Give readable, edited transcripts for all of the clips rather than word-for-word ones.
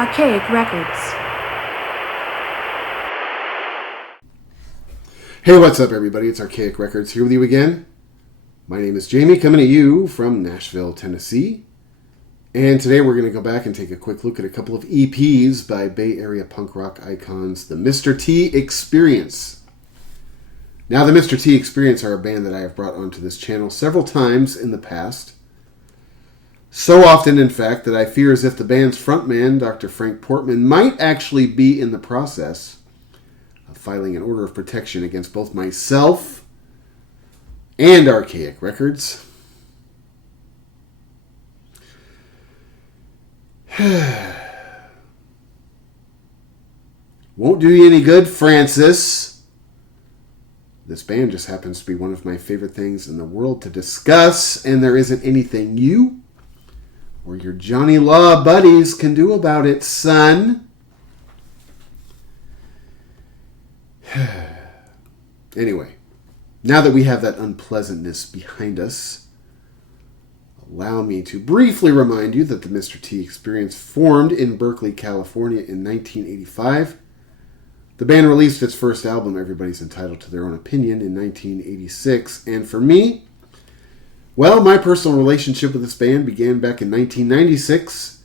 Archaic Records. Hey, what's up, everybody? It's Archaic Records here with you again. My name is Jamie, coming to you from Nashville, Tennessee. And today we're going to go back and take a quick look at a couple of EPs by Bay Area punk rock icons, the Mr. T Experience. Now, the Mr. T Experience are a band that I have brought onto this channel several times in the past. So often, in fact, that I fear as if the band's frontman, Dr. Frank Portman, might actually be in the process of filing an order of protection against both myself and Archaic Records. Won't do you any good, Francis. This band just happens to be one of my favorite things in the world to discuss, and there isn't anything you or your Johnny Law buddies can do about it, son. Anyway, now that we have that unpleasantness behind us, allow me to briefly remind you that the Mr. T Experience formed in Berkeley, California in 1985. The band released its first album, Everybody's Entitled to Their Own Opinion, in 1986. And for me, well, my personal relationship with this band began back in 1996,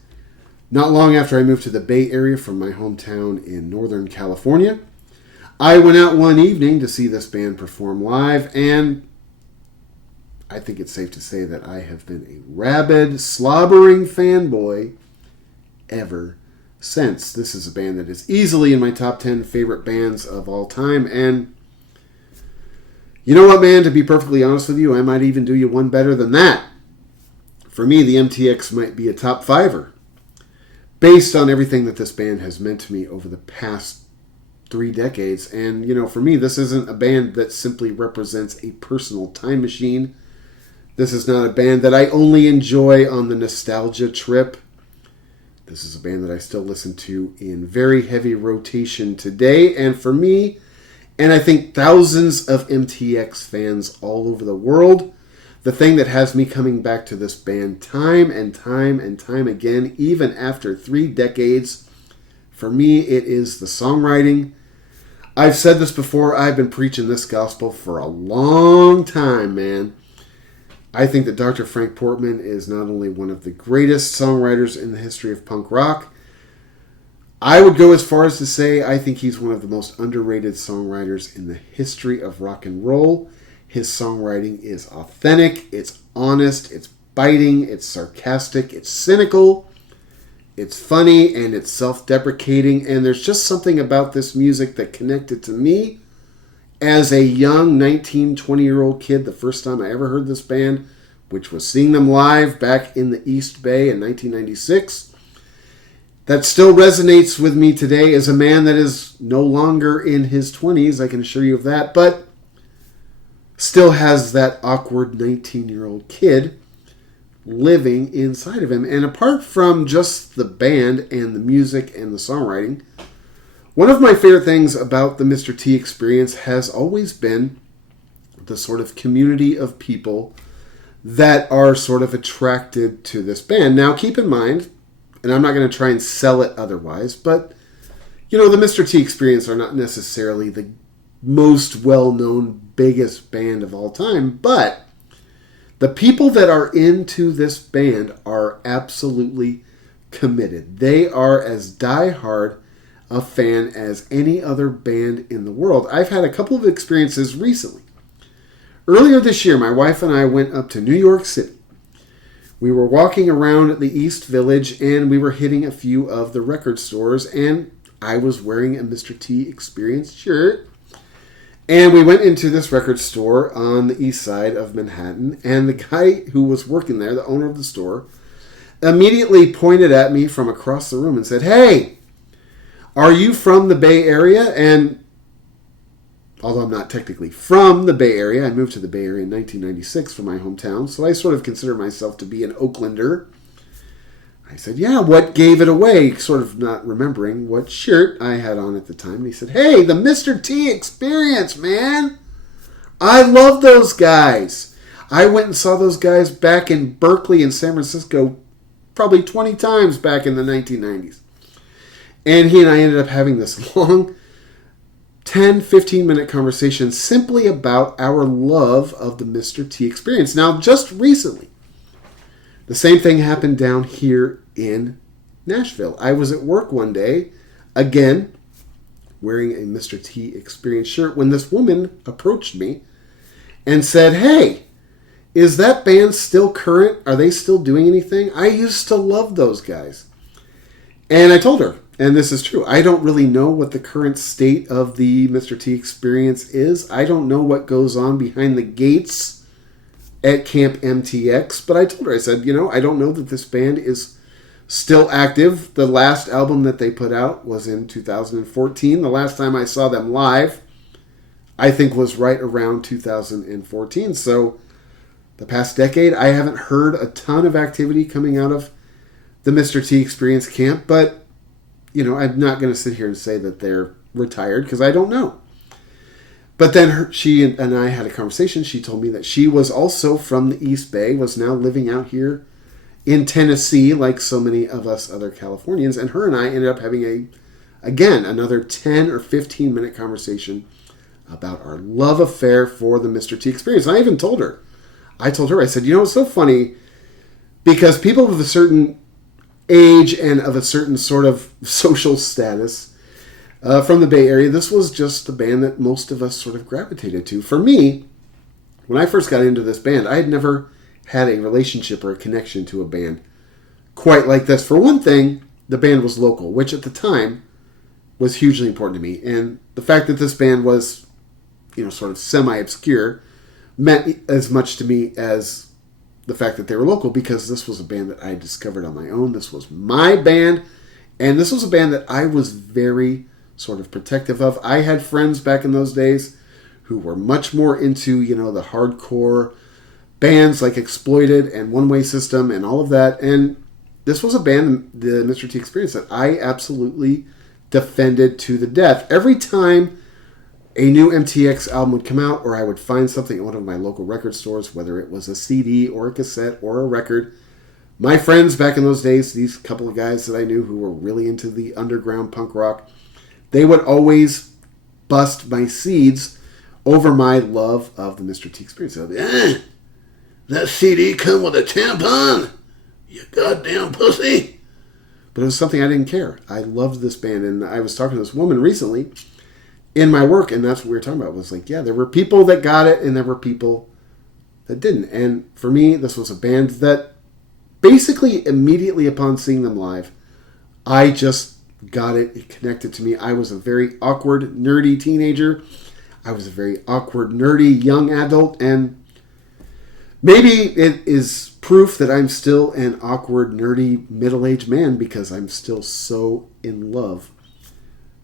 not long after I moved to the Bay Area from my hometown in Northern California. I went out one evening to see this band perform live, and I think it's safe to say that I have been a rabid, slobbering fanboy ever since. This is a band that is easily in my top 10 favorite bands of all time, and you know what, man? To be perfectly honest with you, I might even do you one better than that. For me, the MTX might be a top fiver, based on everything that this band has meant to me over the past 3 decades. And, you know, for me, this isn't a band that simply represents a personal time machine. This is not a band that I only enjoy on the nostalgia trip. This is a band that I still listen to in very heavy rotation today. And for me, and I think thousands of MTX fans all over the world, the thing that has me coming back to this band time and time and time again, even after 3 decades, for me, it is the songwriting. I've said this before, I've been preaching this gospel for a long time, man. I think that Dr. Frank Portman is not only one of the greatest songwriters in the history of punk rock, I would go as far as to say I think he's one of the most underrated songwriters in the history of rock and roll. His songwriting is authentic, it's honest, it's biting, it's sarcastic, it's cynical, it's funny, and it's self-deprecating. And there's just something about this music that connected to me as a young 19, 20-year-old kid the first time I ever heard this band, which was seeing them live back in the East Bay in 1996. That still resonates with me today as a man that is no longer in his 20s, I can assure you of that, but still has that awkward 19-year-old kid living inside of him. And apart from just the band and the music and the songwriting, one of my favorite things about the Mr. T Experience has always been the sort of community of people that are sort of attracted to this band. Now, keep in mind, and I'm not going to try and sell it otherwise, but, you know, the Mr. T Experience are not necessarily the most well-known, biggest band of all time, but the people that are into this band are absolutely committed. They are as diehard a fan as any other band in the world. I've had a couple of experiences recently. Earlier this year, my wife and I went up to New York City. We were walking around the East Village, and we were hitting a few of the record stores, and I was wearing a Mr. T Experience shirt. And we went into this record store on the east side of Manhattan, and the guy who was working there, the owner of the store, immediately pointed at me from across the room and said, "Hey, are you from the Bay Area?" And although I'm not technically from the Bay Area, I moved to the Bay Area in 1996 from my hometown, so I sort of consider myself to be an Oaklander. I said, "Yeah, what gave it away?" Sort of not remembering what shirt I had on at the time. And he said, "Hey, the Mr. T Experience, man. I love those guys. I went and saw those guys back in Berkeley and San Francisco probably 20 times back in the 1990s. And he and I ended up having this long 10, 15-minute conversation simply about our love of the Mr. T experience. Now, just recently, the same thing happened down here in Nashville. I was at work one day, again, wearing a Mr. T experience shirt, when this woman approached me and said, "Hey, is that band still current? Are they still doing anything? I used to love those guys." And I told her, and this is true, I don't really know what the current state of the Mr. T experience is. I don't know what goes on behind the gates at Camp MTX, but I told her, I said, I don't know that this band is still active. The last album that they put out was in 2014. The last time I saw them live, I think, was right around 2014. So the past decade, I haven't heard a ton of activity coming out of the Mr. T Experience camp, but, I'm not going to sit here and say that they're retired because I don't know. But then she and I had a conversation. She told me that she was also from the East Bay, was now living out here in Tennessee, like so many of us other Californians, and her and I ended up having another 10 or 15-minute conversation about our love affair for the Mr. T Experience. And I even told her, I said, it's so funny because people of a certain age and of a certain sort of social status from the Bay Area, this was just the band that most of us sort of gravitated to. For me, when I first got into this band, I had never had a relationship or a connection to a band quite like this. For one thing, the band was local, which at the time was hugely important to me. And the fact that this band was, sort of semi-obscure meant as much to me as the fact that they were local, because this was a band that I discovered on my own. This was my band, and this was a band that I was very sort of protective of. I had friends back in those days who were much more into, the hardcore bands like Exploited and One Way System and all of that. And this was a band, the Mr. T Experience, that I absolutely defended to the death. Every time a new MTX album would come out, or I would find something at one of my local record stores, whether it was a CD or a cassette or a record, my friends back in those days, these couple of guys that I knew who were really into the underground punk rock, they would always bust my seeds over my love of the Mr. T Experience. That CD come with a tampon, you goddamn pussy. But it was something I didn't care. I loved this band, and I was talking to this woman recently in my work, and that's what we were talking about. It was like, yeah, there were people that got it, and there were people that didn't. And for me, this was a band that basically immediately upon seeing them live, I just got it. It connected to me. I was a very awkward, nerdy teenager. I was a very awkward, nerdy young adult, and maybe it is proof that I'm still an awkward, nerdy, middle-aged man, because I'm still so in love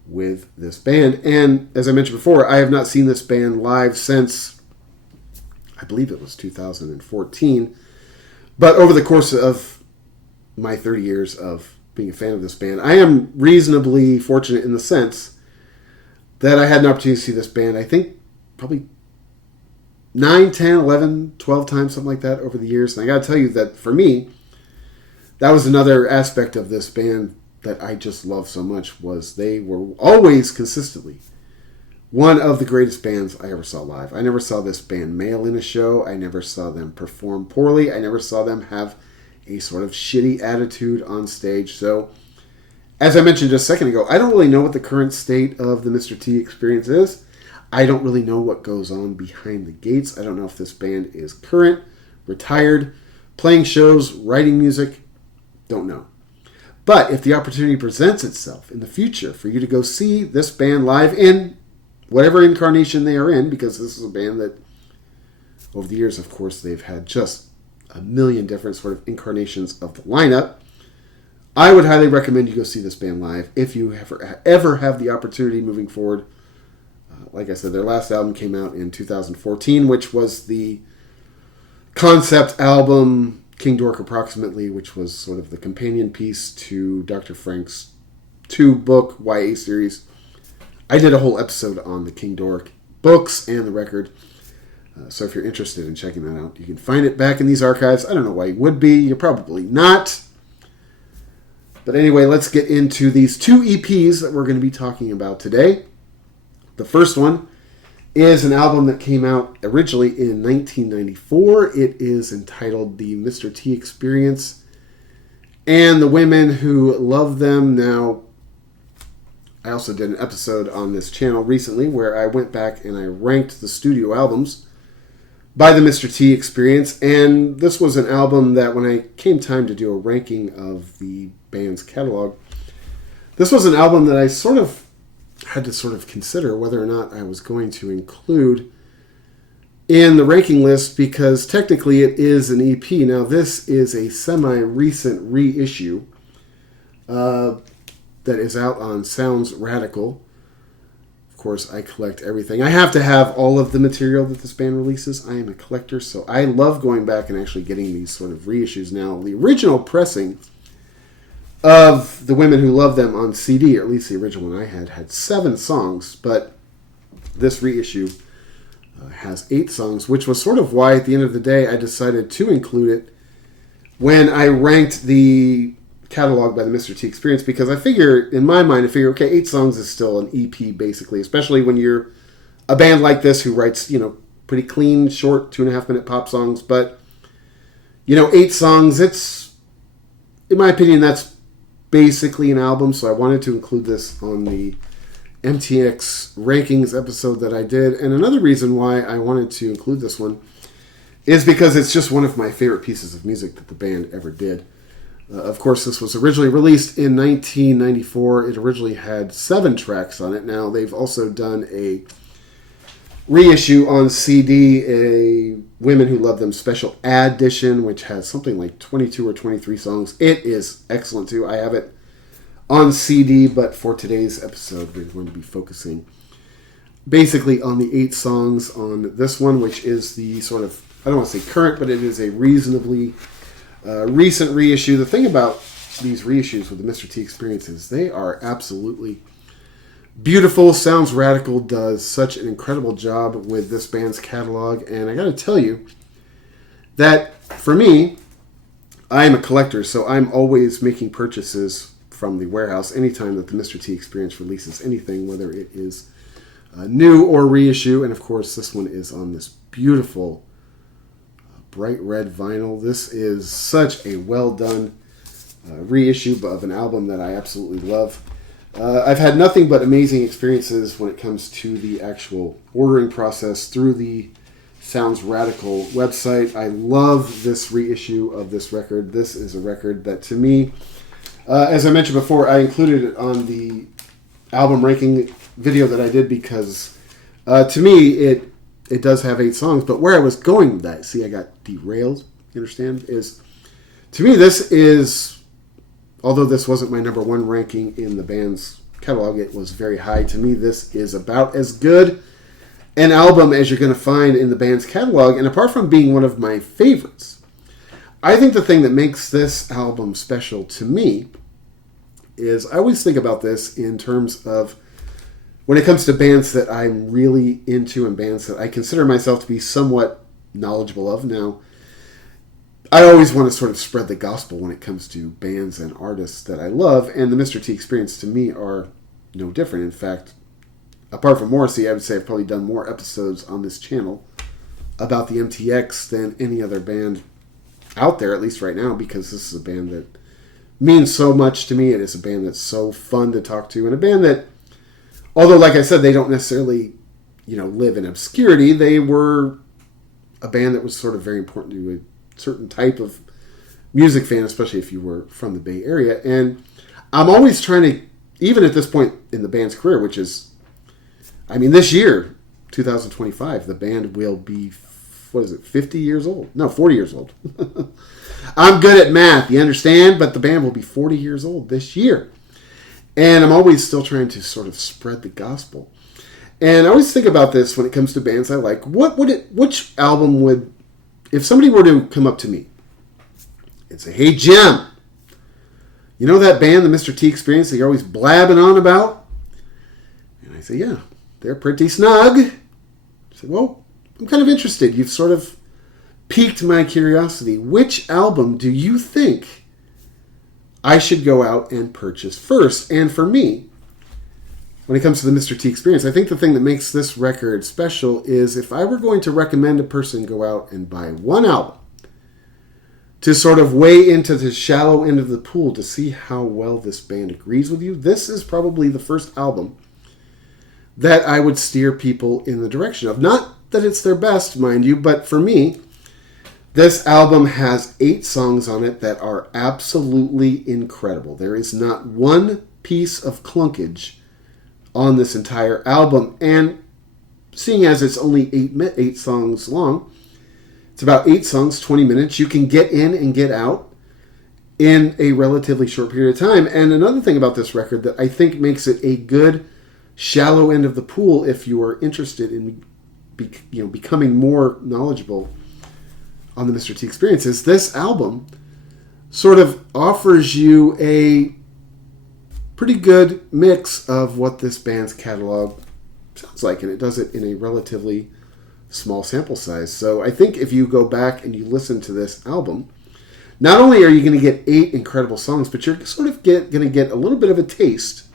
with this band. And as I mentioned before, I have not seen this band live since, I believe it was 2014. But over the course of my 30 years of being a fan of this band, I am reasonably fortunate in the sense that I had an opportunity to see this band, I think, probably 9, 10, 11, 12 times, something like that, over the years. And I got to tell you that for me, that was another aspect of this band that I just love so much, was they were always consistently one of the greatest bands I ever saw live. I never saw this band mail in a show. I never saw them perform poorly. I never saw them have a sort of shitty attitude on stage. So, as I mentioned just a second ago, I don't really know what the current state of the Mr. T Experience is. I don't really know what goes on behind the gates. I don't know if this band is current, retired, playing shows, writing music. Don't know. But if the opportunity presents itself in the future for you to go see this band live in whatever incarnation they are in, because this is a band that over the years, of course, they've had just a million different sort of incarnations of the lineup, I would highly recommend you go see this band live if you ever have the opportunity moving forward. Like I said, their last album came out in 2014, which was the concept album King Dork Approximately, which was sort of the companion piece to Dr. Frank's 2-book YA series. I did a whole episode on the King Dork books and the record. So if you're interested in checking that out, you can find it back in these archives. I don't know why you would be. You're probably not. But anyway, let's get into these two EPs that we're going to be talking about today. The first one is an album that came out originally in 1994. It is entitled The Mr. T Experience and the Women Who Love Them. Now, I also did an episode on this channel recently where I went back and I ranked the studio albums by the Mr. T Experience, and this was an album that when I came time to do a ranking of the band's catalog, this was an album that I sort of had to consider whether or not I was going to include in the ranking list, because technically it is an EP. Now, this is a semi-recent reissue that is out on Sounds Radical. Of course, I collect everything. I have to have all of the material that this band releases. I am a collector, so I love going back and actually getting these sort of reissues. Now, the original pressing of The Women Who Love Them on CD, or at least the original one I had 7 songs, but this reissue has 8 songs, which was sort of why at the end of the day I decided to include it when I ranked the catalog by the Mr. T Experience, because I figure, in my mind, okay, 8 songs is still an EP basically, especially when you're a band like this who writes, pretty clean, short, 2.5-minute pop songs, but 8 songs, it's, in my opinion, that's basically an album. So I wanted to include this on the MTX rankings episode that I did. And another reason why I wanted to include this one is because it's just one of my favorite pieces of music that the band ever did. Of course, this was originally released in 1994. It originally had 7 tracks on it. Now, they've also done a reissue on CD, a Women Who Love Them special edition, which has something like 22 or 23 songs. It is excellent, too. I have it on CD, but for today's episode, we're going to be focusing basically on the 8 songs on this one, which is the sort of, I don't want to say current, but it is a reasonably recent reissue. The thing about these reissues with the Mr. T Experience is they are absolutely beautiful. Sounds Radical does such an incredible job with this band's catalog, and I got to tell you that for me, I am a collector, so I'm always making purchases from the warehouse anytime that the Mr. T Experience releases anything, whether it is new or reissue. And of course, this one is on this beautiful bright red vinyl. This is such a well done reissue of an album that I absolutely love. I've had nothing but amazing experiences when it comes to the actual ordering process through the Sounds Radical website. I love this reissue of this record. This is a record that, to me, as I mentioned before, I included it on the album ranking video that I did because, to me, it does have 8 songs. But where I was going with that, see, I got derailed, you understand, is, to me, this is, although this wasn't my number 1 ranking in the band's catalog, it was very high. To me, this is about as good an album as you're going to find in the band's catalog. And apart from being one of my favorites, I think the thing that makes this album special to me is I always think about this in terms of when it comes to bands that I'm really into and bands that I consider myself to be somewhat knowledgeable of. Now, I always want to sort of spread the gospel when it comes to bands and artists that I love, and the Mr. T Experience to me are no different. In fact, apart from Morrissey, I would say I've probably done more episodes on this channel about the MTX than any other band out there, at least right now, because this is a band that means so much to me. It is a band that's so fun to talk to, and a band that, although, like I said, they don't necessarily, live in obscurity, they were a band that was sort of very important to a certain type of music fan, especially if you were from the Bay Area. And I'm always trying to, even at this point in the band's career, which is, this year, 2025, the band will be, 50 years old? No, 40 years old. I'm good at math, you understand? But the band will be 40 years old this year. And I'm always still trying to sort of spread the gospel. And I always think about this when it comes to bands I like. Which album would, if somebody were to come up to me and say, "Hey, Jim, you know that band, the Mr. T Experience, that you're always blabbing on about?" And I say, "Yeah, they're pretty snug." I say, "Well, I'm kind of interested. You've sort of piqued my curiosity. Which album do you think I should go out and purchase first. And for me, when it comes to the Mr. T experience, I think the thing that makes this record special is if I were going to recommend a person go out and buy one album to sort of weigh into the shallow end of the pool to see how well this band agrees with you, this is probably the first album that I would steer people in the direction of. Not that it's their best, mind you, but for me, this album has 8 songs on it that are absolutely incredible. There is not one piece of clunkage on this entire album. And seeing as it's only 8 songs long, it's about 8 songs, 20 minutes. You can get in and get out in a relatively short period of time. And another thing about this record that I think makes it a good shallow end of the pool if you are interested in becoming more knowledgeable on the Mr. T experience is this album sort of offers you a pretty good mix of what this band's catalog sounds like, and it does it in a relatively small sample size. So I think if you go back and you listen to this album, not only are you going to get 8 incredible songs, but you're sort of going to get a little bit of a taste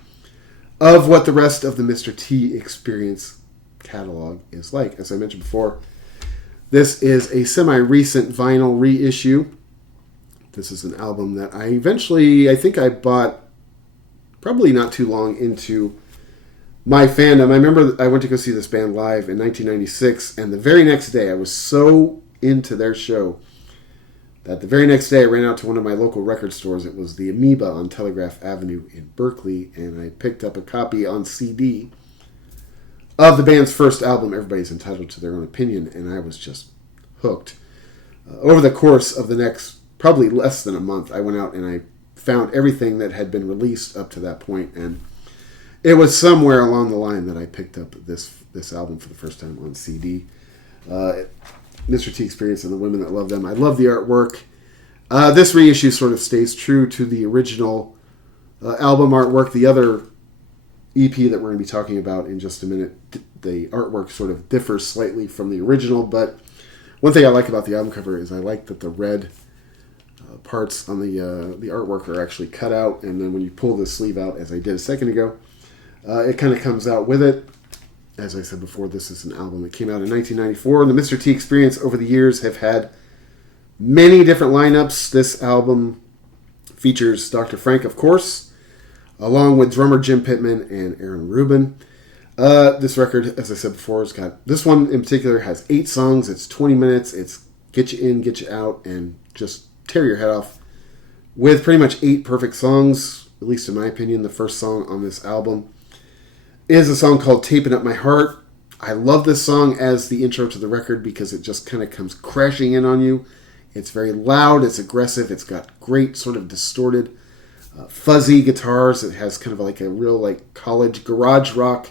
of what the rest of the Mr. T experience catalog is like. As I mentioned before, this is a semi-recent vinyl reissue. This is an album that I think I bought probably not too long into my fandom. I remember I went to go see this band live in 1996, and the very next day I was so into their show that the very next day I ran out to one of my local record stores. It was the Amoeba on Telegraph Avenue in Berkeley, and I picked up a copy on CD of the band's first album, Everybody's Entitled to Their Own Opinion, and I was just hooked. Over the course of the next, probably less than a month, I went out and I found everything that had been released up to that point, and it was somewhere along the line that I picked up this album for the first time on CD. Mr. T Experience and the Women That Love Them. I love the artwork. This reissue sort of stays true to the original album artwork. The other EP that we're going to be talking about in just a minute, the artwork sort of differs slightly from the original, but one thing I like about the album cover is I like that the red parts on the artwork are actually cut out, and then when you pull the sleeve out, as I did a second ago, it kind of comes out with it. As I said before, this is an album that came out in 1994. The Mr. T Experience over the years have had many different lineups. This album features Dr. Frank, of course, along with drummer Jim Pittman and Aaron Rubin. This record, as I said before, has got, this one in particular has 8 songs. It's 20 minutes. It's get you in, get you out, and just tear your head off with pretty much 8 perfect songs, at least in my opinion. The first song on this album is a song called Taping Up My Heart. I love this song as the intro to the record because it just kind of comes crashing in on you. It's very loud, it's aggressive, it's got great sort of distorted, fuzzy guitars. It has kind of like a real like college garage rock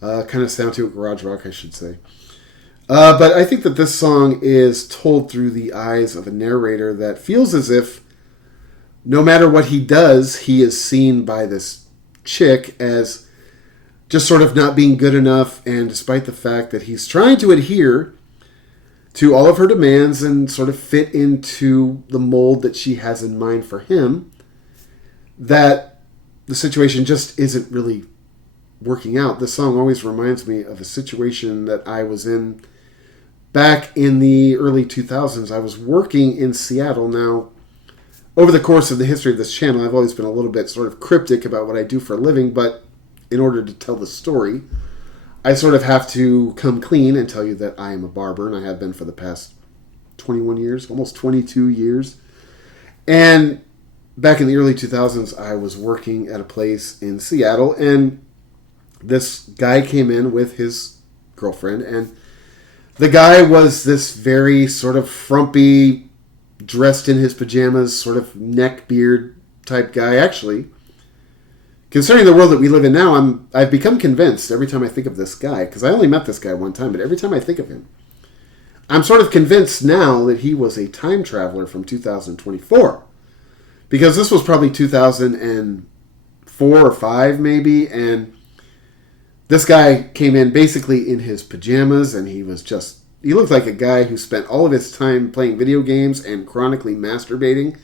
kind of sound to it, garage rock I should say. But I think that this song is told through the eyes of a narrator that feels as if no matter what he does, he is seen by this chick as just sort of not being good enough, and despite the fact that he's trying to adhere to all of her demands and sort of fit into the mold that she has in mind for him, that the situation just isn't really working out. This song always reminds me of a situation that I was in back in the early 2000s. I was working in Seattle. Now, over the course of the history of this channel, I've always been a little bit sort of cryptic about what I do for a living, but in order to tell the story, I sort of have to come clean and tell you that I am a barber, and I have been for the past 21 years, almost 22 years. And back in the early 2000s, I was working at a place in Seattle, and this guy came in with his girlfriend, and the guy was this very sort of frumpy, dressed in his pajamas, sort of neck beard type guy. Actually, concerning the world that we live in now, I've become convinced every time I think of this guy, because I only met this guy one time, but every time I think of him, I'm sort of convinced now that he was a time traveler from 2024. Because this was probably 2004 or 5 maybe, and this guy came in basically in his pajamas, and he looked like a guy who spent all of his time playing video games and chronically masturbating.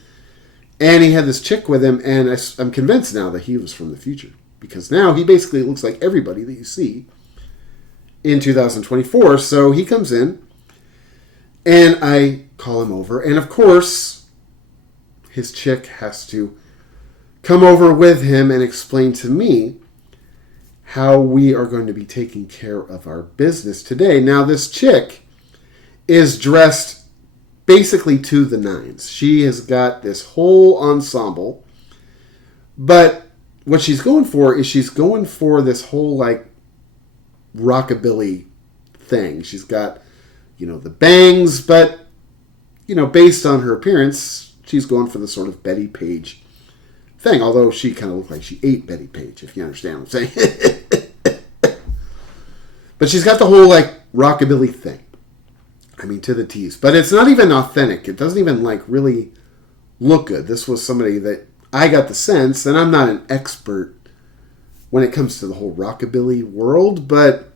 And he had this chick with him, and I'm convinced now that he was from the future. Because now he basically looks like everybody that you see in 2024. So he comes in, and I call him over. And of course, his chick has to come over with him and explain to me how we are going to be taking care of our business today. Now, this chick is dressed basically to the nines. She has got this whole ensemble. But what she's going for is she's going for this whole, like, rockabilly thing. She's got, the bangs, but, based on her appearance, she's going for the sort of Betty Page thing. Although she kind of looked like she ate Betty Page, if you understand what I'm saying. But she's got the whole, like, rockabilly thing. I mean, to the tease. But it's not even authentic. It doesn't even, like, really look good. This was somebody that I got the sense, and I'm not an expert when it comes to the whole rockabilly world, but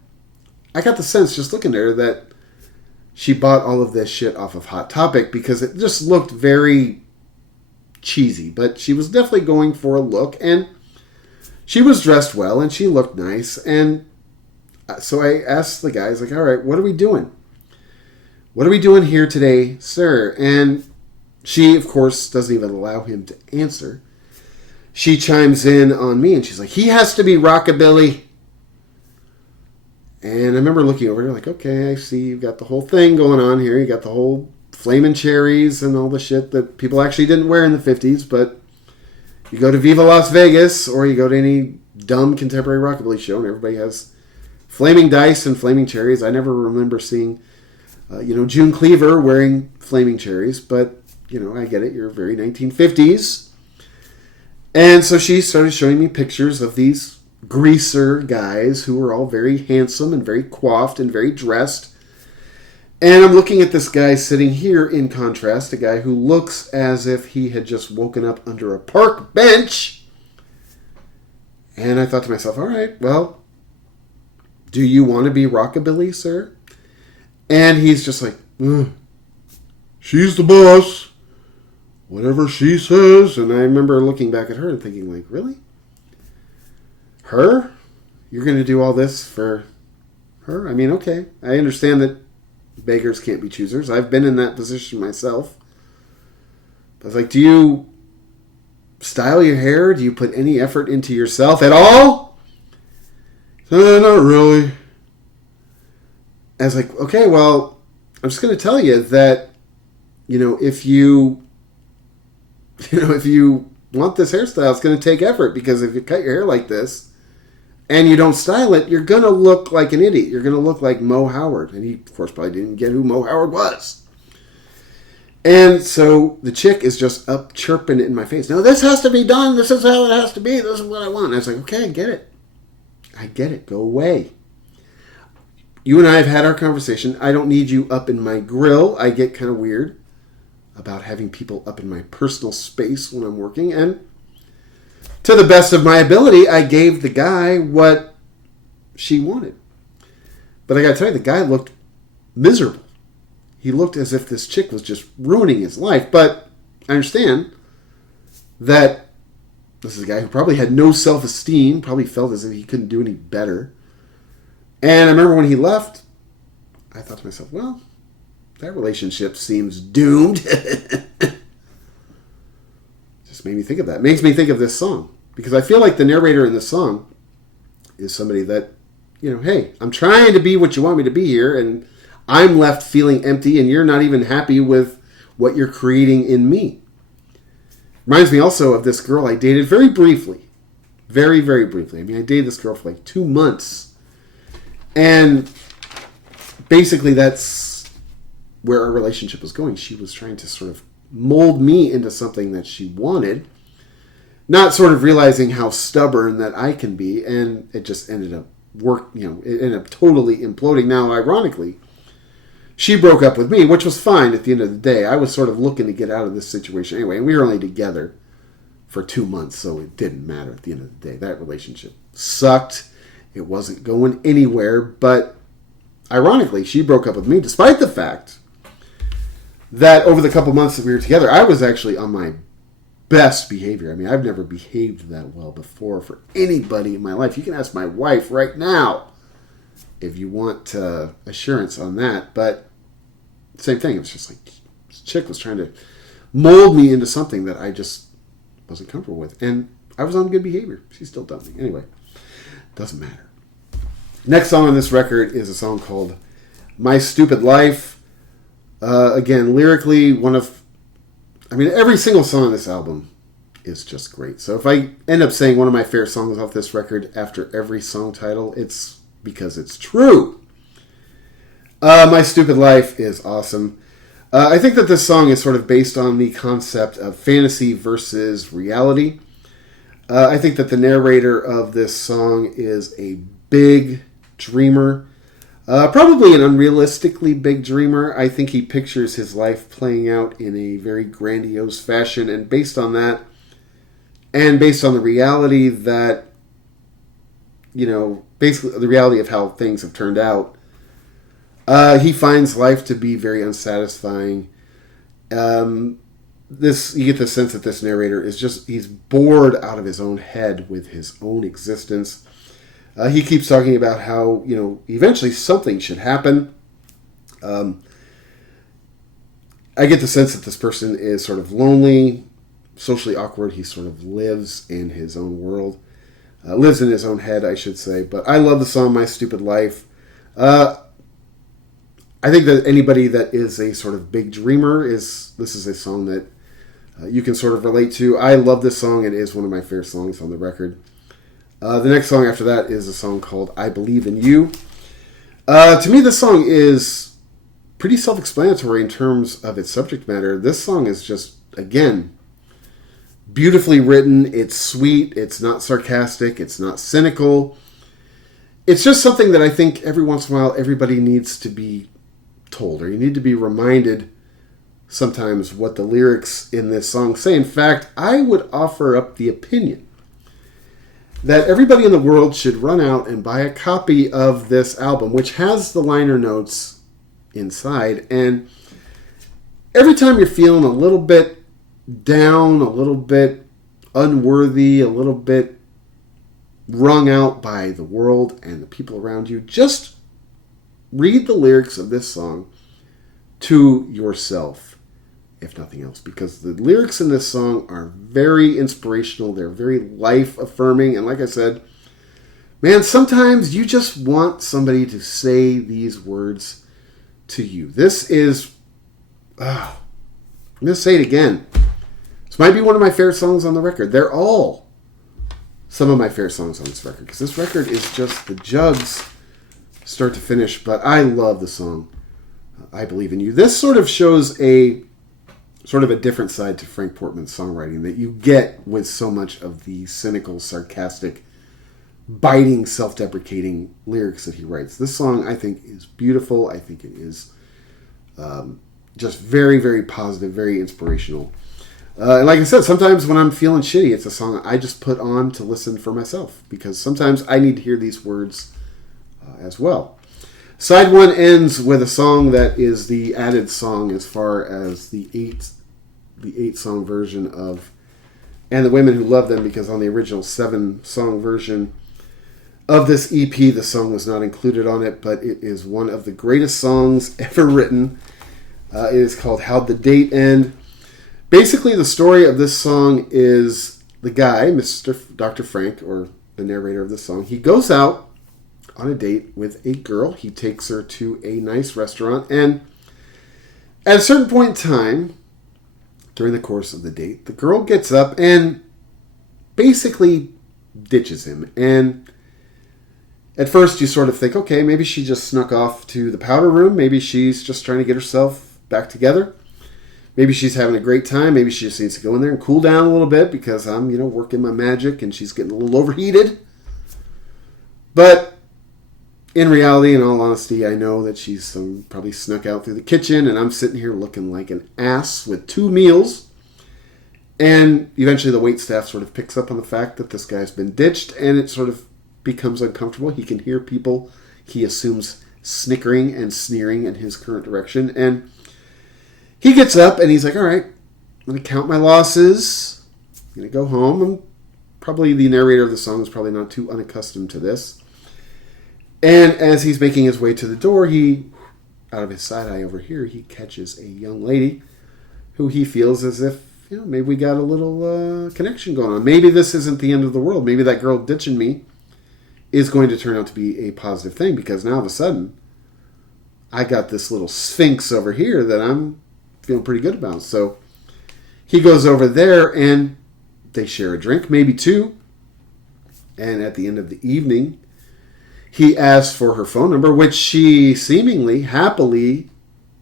I got the sense just looking at her that she bought all of this shit off of Hot Topic because it just looked very cheesy. But she was definitely going for a look, and she was dressed well, and she looked nice, and so I asked the guys, like, all right, what are we doing? What are we doing here today, sir? And she, of course, doesn't even allow him to answer. She chimes in on me, and she's like, he has to be rockabilly. And I remember looking over here like, okay, I see you've got the whole thing going on here. You got the whole flaming cherries and all the shit that people actually didn't wear in the 50s, but you go to Viva Las Vegas or you go to any dumb contemporary rockabilly show and everybody has flaming dice and flaming cherries. I never remember seeing, June Cleaver wearing flaming cherries, but, I get it. You're very 1950s. And so she started showing me pictures of these greaser guys who were all very handsome and very coiffed and very dressed. And I'm looking at this guy sitting here in contrast, a guy who looks as if he had just woken up under a park bench. And I thought to myself, all right, well, do you want to be rockabilly, sir? And he's just like, she's the boss. Whatever she says. And I remember looking back at her and thinking, like, really? Her? You're going to do all this for her? I mean, okay. I understand that beggars can't be choosers. I've been in that position myself. I was like, do you style your hair? Do you put any effort into yourself at all? Not really. I was like, okay, well, I'm just going to tell you that, if you want this hairstyle, it's going to take effort, because if you cut your hair like this and you don't style it, you're going to look like an idiot. You're going to look like Mo Howard. And he, of course, probably didn't get who Mo Howard was. And so the chick is just up chirping it in my face. No, this has to be done. This is how it has to be. This is what I want. And I was like, okay, I get it. I get it. Go away. You and I have had our conversation. I don't need you up in my grill. I get kind of weird about having people up in my personal space when I'm working. And to the best of my ability, I gave the guy what she wanted. But I got to tell you, the guy looked miserable. He looked as if this chick was just ruining his life. But I understand that this is a guy who probably had no self-esteem, probably felt as if he couldn't do any better. And I remember when he left, I thought to myself, well, that relationship seems doomed. Just made me think of that. Makes me think of this song. Because I feel like the narrator in this song is somebody that, hey, I'm trying to be what you want me to be here, and I'm left feeling empty, and you're not even happy with what you're creating in me. Reminds me also of this girl I dated very briefly. Very, very briefly. I mean, I dated this girl for like 2 months. And basically that's where our relationship was going. She was trying to sort of mold me into something that she wanted, not sort of realizing how stubborn that I can be, and it just ended up it ended up totally imploding. Now, ironically, she broke up with me, which was fine at the end of the day. I was sort of looking to get out of this situation anyway, and we were only together for 2 months, so it didn't matter at the end of the day. That relationship sucked. It wasn't going anywhere, but ironically, she broke up with me despite the fact that over the couple months that we were together, I was actually on my best behavior. I mean, I've never behaved that well before for anybody in my life. You can ask my wife right now if you want assurance on that. But same thing. It was just like this chick was trying to mold me into something that I just wasn't comfortable with. And I was on good behavior. She still dumped me. Anyway, doesn't matter. Next song on this record is a song called My Stupid Life. Again, lyrically, every single song on this album is just great. So if I end up saying one of my favorite songs off this record after every song title, it's because it's true. My Stupid Life is awesome. I think that this song is sort of based on the concept of fantasy versus reality. I think that the narrator of this song is a big dreamer. Probably an unrealistically big dreamer. I think he pictures his life playing out in a very grandiose fashion. And based on that, and based on the reality that, basically the reality of how things have turned out, he finds life to be very unsatisfying. You get the sense that this narrator he's bored out of his own head with his own existence. He keeps talking about how, eventually something should happen. I get the sense that this person is sort of lonely, socially awkward. He sort of lives in his own world. Lives in his own head, I should say. But I love the song My Stupid Life. I think that anybody that is a sort of big dreamer, this is a song that you can sort of relate to. I love this song. It is one of my favorite songs on the record. The next song after that is a song called I Believe in You. To me, this song is pretty self-explanatory in terms of its subject matter. This song is just, again, beautifully written. It's sweet. It's not sarcastic. It's not cynical. It's just something that I think every once in a while everybody needs to be told, or you need to be reminded sometimes what the lyrics in this song say. In fact, I would offer up the opinion that everybody in the world should run out and buy a copy of this album, which has the liner notes inside. And every time you're feeling a little bit down, a little bit unworthy, a little bit wrung out by the world and the people around you, just read the lyrics of this song to yourself, if nothing else, because the lyrics in this song are very inspirational. They're very life-affirming. And like I said, man, sometimes you just want somebody to say these words to you. This is, I'm going to say it again. This might be one of my favorite songs on the record. They're all some of my favorite songs on this record, because this record is just the jugs start to finish. But I love the song I Believe in You. This sort of shows a different side to Frank Portman's songwriting that you get with so much of the cynical, sarcastic, biting, self-deprecating lyrics that he writes. This song, I think, is beautiful. I think it is just very, very positive, very inspirational. And like I said, sometimes when I'm feeling shitty, it's a song I just put on to listen for myself, because sometimes I need to hear these words as well. Side 1 ends with a song that is the added song as far as the eight song version of And the Women Who Love Them, because on the original 7-song version of this EP, the song was not included on it, but it is one of the greatest songs ever written. It is called How'd the Date End? Basically, the story of this song is the guy, Dr. Frank, or the narrator of the song, he goes out on a date with a girl. He takes her to a nice restaurant, and at a certain point in time, during the course of the date, the girl gets up and basically ditches him. And at first you sort of think, okay, maybe she just snuck off to the powder room. Maybe she's just trying to get herself back together. Maybe she's having a great time. Maybe she just needs to go in there and cool down a little bit because I'm, working my magic and she's getting a little overheated. But in reality, in all honesty, I know that she's probably snuck out through the kitchen, and I'm sitting here looking like an ass with 2 meals. And eventually the waitstaff sort of picks up on the fact that this guy's been ditched, and it sort of becomes uncomfortable. He can hear people, he assumes, snickering and sneering in his current direction. And he gets up and he's like, all right, I'm going to count my losses. going to go home. And probably the narrator of the song is probably not too unaccustomed to this. And as he's making his way to the door, out of his side eye over here, he catches a young lady who he feels as if, maybe we got a little connection going on. Maybe this isn't the end of the world. Maybe that girl ditching me is going to turn out to be a positive thing, because now all of a sudden, I got this little sphinx over here that I'm feeling pretty good about. So he goes over there and they share a drink, maybe two. And at the end of the evening, he asks for her phone number, which she seemingly happily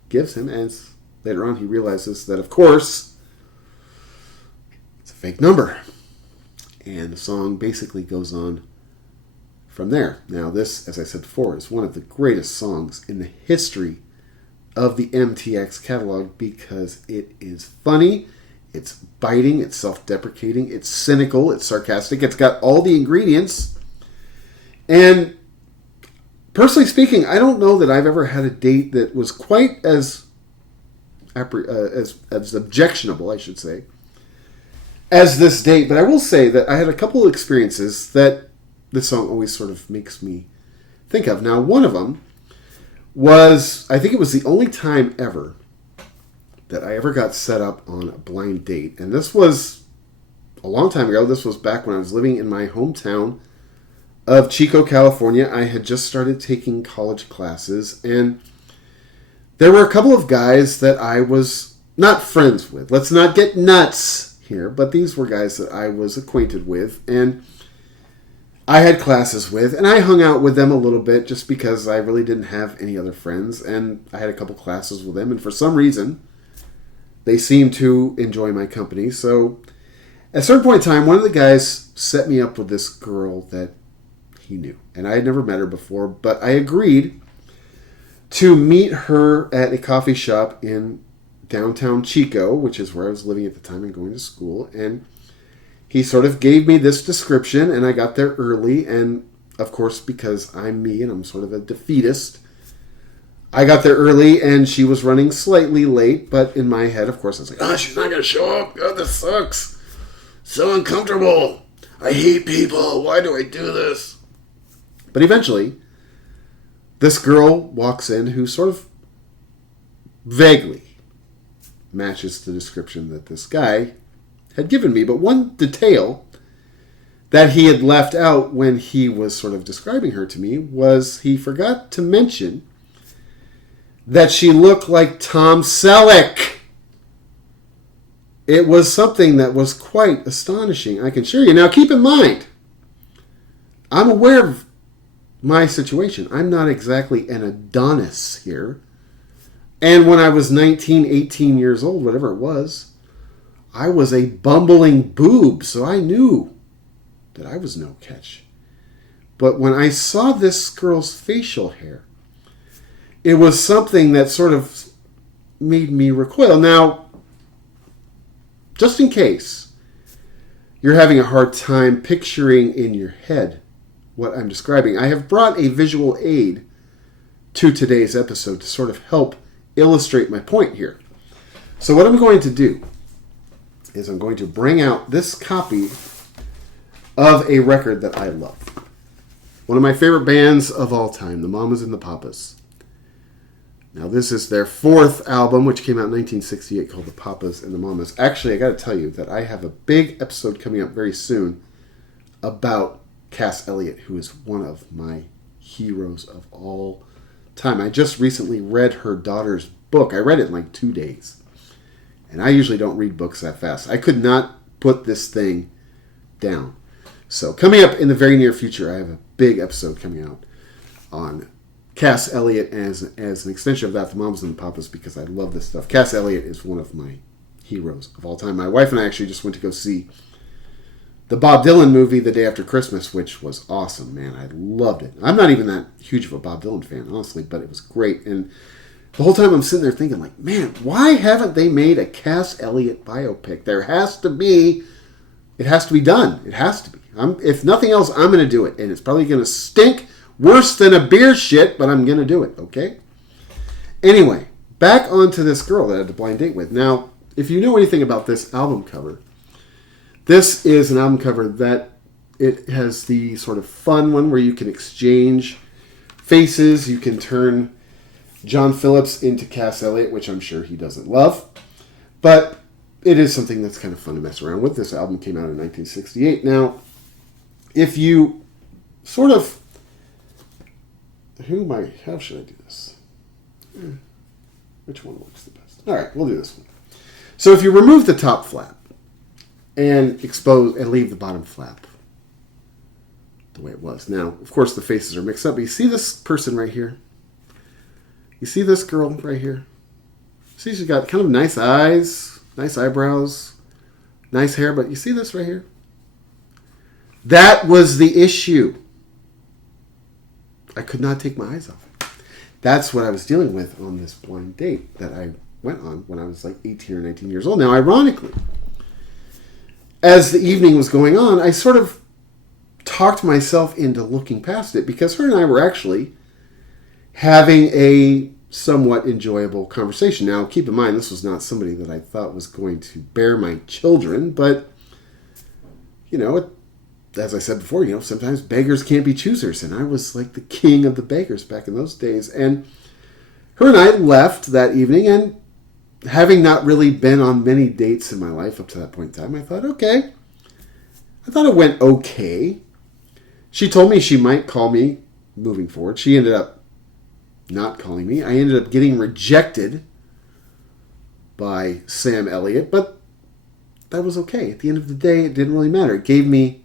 gives him. And later on, he realizes that, of course, it's a fake number. And the song basically goes on from there. Now, this, as I said before, is one of the greatest songs in the history of the MTX catalog, because it is funny, it's biting, it's self-deprecating, it's cynical, it's sarcastic, it's got all the ingredients. And personally speaking, I don't know that I've ever had a date that was quite as objectionable, I should say, as this date. But I will say that I had a couple of experiences that this song always sort of makes me think of. Now, one of them was, I think it was the only time ever that I ever got set up on a blind date. And this was a long time ago. This was back when I was living in my hometown of Chico, California. I had just started taking college classes, and there were a couple of guys that I was not friends with. Let's not get nuts here, but these were guys that I was acquainted with, and I had classes with, and I hung out with them a little bit just because I really didn't have any other friends, and I had a couple classes with them, and for some reason, they seemed to enjoy my company. So at a certain point in time, one of the guys set me up with this girl that he knew, and I had never met her before, but I agreed to meet her at a coffee shop in downtown Chico, which is where I was living at the time and going to school, and he sort of gave me this description, and I got there early, and of course, because I'm me and I'm sort of a defeatist, I got there early, and she was running slightly late, but in my head, of course, I was like, she's not going to show up. God, this sucks. So uncomfortable. I hate people. Why do I do this? But eventually, this girl walks in who sort of vaguely matches the description that this guy had given me. But one detail that he had left out when he was sort of describing her to me was he forgot to mention that she looked like Tom Selleck. It was something that was quite astonishing, I can assure you. Now, keep in mind, I'm aware of my situation. I'm not exactly an Adonis here. And when I was 19, 18 years old, whatever it was, I was a bumbling boob, so I knew that I was no catch. But when I saw this girl's facial hair, it was something that sort of made me recoil. Now, just in case you're having a hard time picturing in your head what I'm describing, I have brought a visual aid to today's episode to sort of help illustrate my point here. So what I'm going to do is I'm going to bring out this copy of a record that I love. One of my favorite bands of all time, the Mamas and the Papas. Now, this is their fourth album, which came out in 1968, called The Papas and the Mamas. Actually, I got to tell you that I have a big episode coming up very soon about Cass Elliot, who is one of my heroes of all time. I just recently read her daughter's book. I read it in like 2 days. And I usually don't read books that fast. I could not put this thing down. So, coming up in the very near future, I have a big episode coming out on Cass Elliot as an extension of that, the Mamas and the Papas, because I love this stuff. Cass Elliot is one of my heroes of all time. My wife and I actually just went to go see the Bob Dylan movie The Day After Christmas, which was awesome, man. I loved it. I'm not even that huge of a Bob Dylan fan, honestly, but it was great. And the whole time I'm sitting there thinking, like, man, why haven't they made a Cass Elliot biopic? There has to be. It has to be done. It has to be. If nothing else, I'm going to do it. And it's probably going to stink worse than a beer shit, but I'm going to do it, okay? Anyway, back onto this girl that I had the blind date with. Now, if you know anything about this album cover, This is an album cover that it has the sort of fun one where you can exchange faces. You can turn John Phillips into Cass Elliot, which I'm sure he doesn't love. But it is something that's kind of fun to mess around with. This album came out in 1968. Now, if you sort of... How should I do this? Which one works the best? All right, we'll do this one. So if you remove the top flap and leave the bottom flap the way it was. Now, of course, the faces are mixed up. But you see this person right here? You see this girl right here? See, she's got kind of nice eyes, nice eyebrows, nice hair, but you see this right here? That was the issue. I could not take my eyes off it. That's what I was dealing with on this blind date that I went on when I was like 18 or 19 years old. Now, ironically, as the evening was going on, I sort of talked myself into looking past it because her and I were actually having a somewhat enjoyable conversation. Now, keep in mind, this was not somebody that I thought was going to bear my children, but, as I said before, sometimes beggars can't be choosers, and I was like the king of the beggars back in those days. And her and I left that evening, and having not really been on many dates in my life up to that point in time, I thought, okay. I thought it went okay. She told me she might call me moving forward. She ended up not calling me. I ended up getting rejected by Sam Elliott, but that was okay. At the end of the day, it didn't really matter. It gave me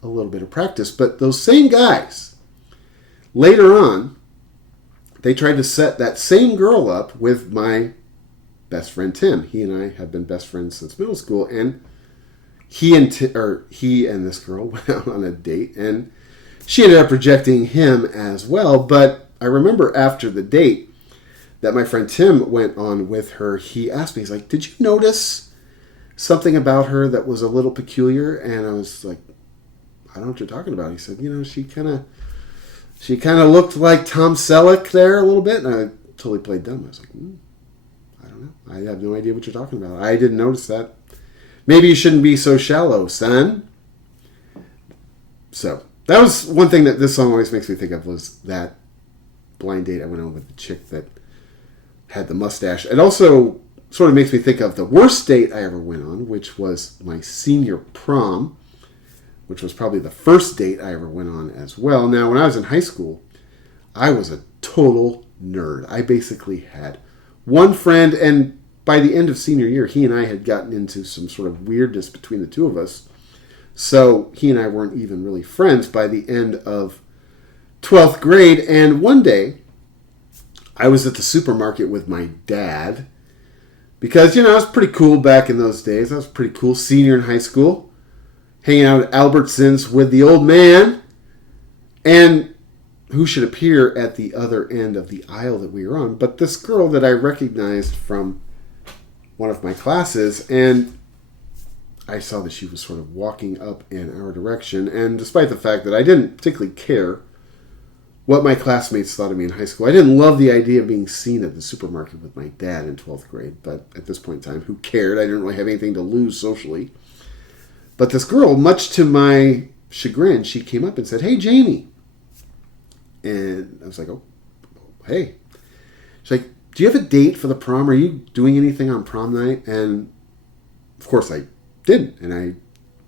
a little bit of practice. But those same guys, later on, they tried to set that same girl up with my best friend Tim. He and I have been best friends since middle school, and he and this girl went out on a date, and she ended up rejecting him as well. But I remember after the date that my friend Tim went on with her, he asked me, he's like, did you notice something about her that was a little peculiar? And I was like, I don't know what you're talking about. He said, she kind of looked like Tom Selleck there a little bit. And I totally played dumb. I was like, I don't know. I have no idea what you're talking about. I didn't notice that. Maybe you shouldn't be so shallow, son. So that was one thing that this song always makes me think of, was that blind date I went on with the chick that had the mustache. It also sort of makes me think of the worst date I ever went on, which was my senior prom, which was probably the first date I ever went on as well. Now, when I was in high school, I was a total nerd. I basically had one friend, and by the end of senior year, he and I had gotten into some sort of weirdness between the two of us. So he and I weren't even really friends by the end of 12th grade. And one day, I was at the supermarket with my dad because, I was pretty cool back in those days. I was pretty cool senior in high school, hanging out at Albertsons with the old man. And who should appear at the other end of the aisle that we were on but this girl that I recognized from one of my classes. And I saw that she was sort of walking up in our direction. And despite the fact that I didn't particularly care what my classmates thought of me in high school, I didn't love the idea of being seen at the supermarket with my dad in 12th grade. But at this point in time, who cared? I didn't really have anything to lose socially. But this girl, much to my chagrin, she came up and said, "Hey, Jamie." And I was like, "Oh, hey." She's like, "Do you have a date for the prom? Are you doing anything on prom night?" And of course I didn't. And I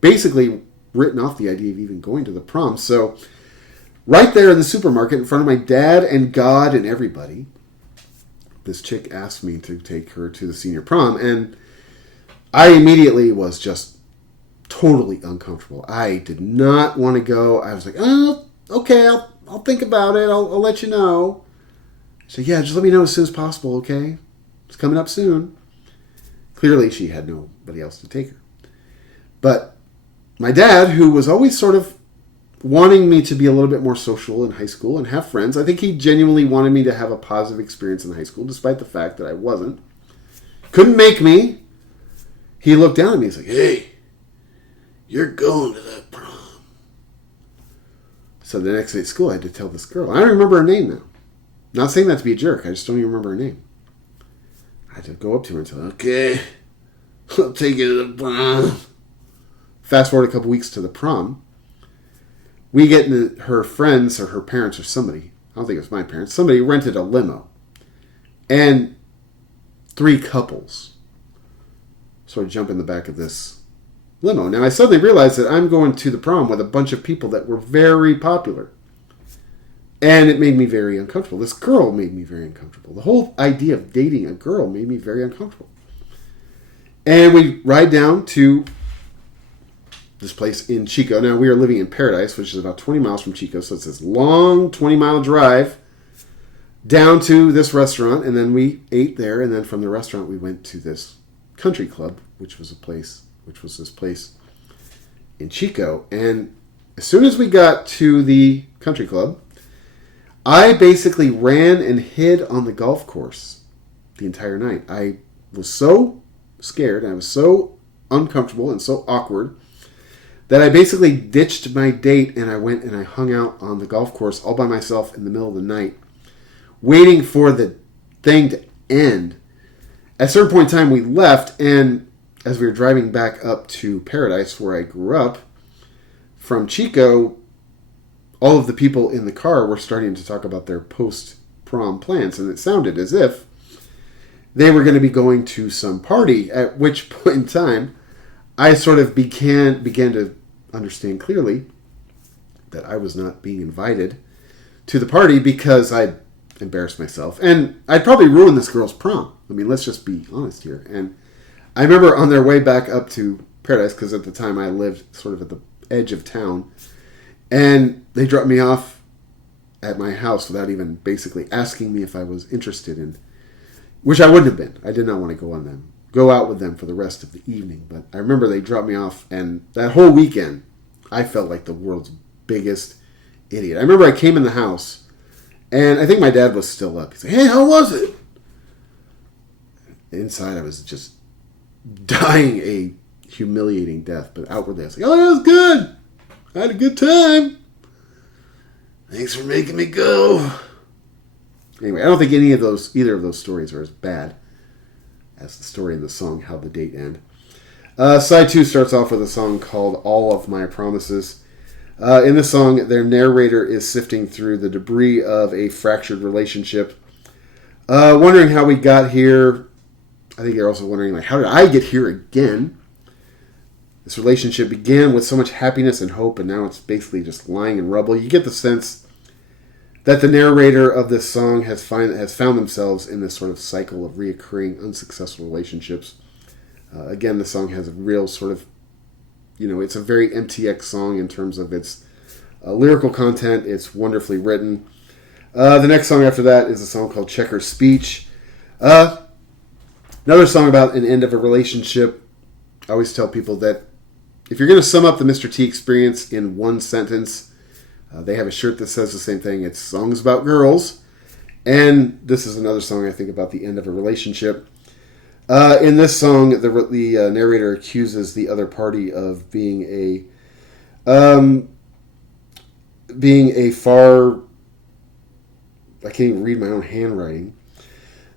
basically written off the idea of even going to the prom. So right there in the supermarket in front of my dad and God and everybody, this chick asked me to take her to the senior prom. And I immediately was just totally uncomfortable. I did not want to go. I was like, "Oh, okay, I'll think about it. I'll let you know." So yeah, just let me know as soon as possible, okay? It's coming up soon. Clearly she had nobody else to take her. But my dad, who was always sort of wanting me to be a little bit more social in high school and have friends, I think he genuinely wanted me to have a positive experience in high school, despite the fact that I wasn't. Couldn't make me. He looked down at me and he's like, "Hey, you're going to that prom." So the next day at school, I had to tell this girl. I don't remember her name now. Not saying that to be a jerk. I just don't even remember her name. I had to go up to her and tell her, "Okay, I'll take you to the prom. fast forward a couple weeks to the prom. We get into her friends or her parents or somebody. I don't think it was my parents. Somebody rented a limo. And 3 couples sort of jump in the back of this limo. Now, I suddenly realized that I'm going to the prom with a bunch of people that were very popular. And it made me very uncomfortable. This girl made me very uncomfortable. The whole idea of dating a girl made me very uncomfortable. And we ride down to this place in Chico. Now, we are living in Paradise, which is about 20 miles from Chico. So it's this long 20-mile drive down to this restaurant. And then we ate there. And then from the restaurant, we went to this country club, which was this place in Chico. And as soon as we got to the country club, I basically ran and hid on the golf course the entire night. I was so scared, and I was so uncomfortable and so awkward that I basically ditched my date and I went and I hung out on the golf course all by myself in the middle of the night, waiting for the thing to end. At a certain point in time, we left, and as we were driving back up to Paradise, where I grew up, from Chico, all of the people in the car were starting to talk about their post-prom plans, and it sounded as if they were going to be going to some party, at which point in time, I sort of began to understand clearly that I was not being invited to the party because I'd embarrassed myself. And I'd probably ruined this girl's prom. I mean, let's just be honest here. And I remember on their way back up to Paradise, because at the time I lived sort of at the edge of town, and they dropped me off at my house without even basically asking me if I was interested in, which I wouldn't have been. I did not want to go out with them for the rest of the evening. But I remember they dropped me off, and that whole weekend, I felt like the world's biggest idiot. I remember I came in the house, and I think my dad was still up. He's like, "Hey, how was it?" Inside, I was just dying a humiliating death. But outwardly, I was like, "Oh, that was good. I had a good time. Thanks for making me go." Anyway, I don't think either of those stories are as bad as the story in the song How the Date End. Side 2 starts off with a song called All of My Promises. In the song, their narrator is sifting through the debris of a fractured relationship, wondering how we got here. I think they're also wondering, like, how did I get here again? This relationship began with so much happiness and hope, and now it's basically just lying in rubble. You get the sense that the narrator of this song has found themselves in this sort of cycle of reoccurring unsuccessful relationships. Again, the song has a real sort of, it's a very MTX song in terms of its lyrical content. It's wonderfully written. The next song after that is a song called Checker Speech. Another song about an end of a relationship. I always tell people that if you're going to sum up the Mr. T experience in one sentence, they have a shirt that says the same thing. It's songs about girls. And this is another song, I think, about the end of a relationship. In this song, the narrator accuses the other party of being a far... I can't even read my own handwriting.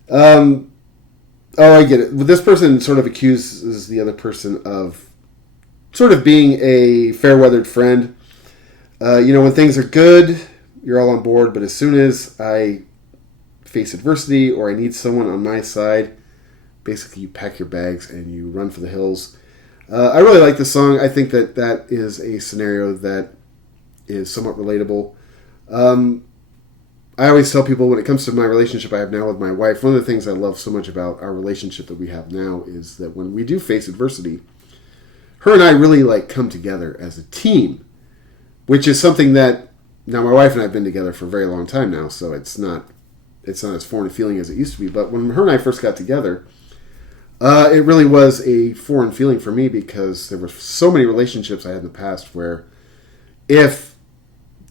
I get it. This person sort of accuses the other person of sort of being a fair-weathered friend. When things are good, you're all on board, but as soon as I face adversity or I need someone on my side, basically you pack your bags and you run for the hills. I really like this song. I think that is a scenario that is somewhat relatable. I always tell people when it comes to my relationship I have now with my wife, one of the things I love so much about our relationship that we have now is that when we do face adversity, her and I really come together as a team, which is something that, now my wife and I have been together for a very long time now, so it's not as foreign a feeling as it used to be. But when her and I first got together, it really was a foreign feeling for me because there were so many relationships I had in the past where if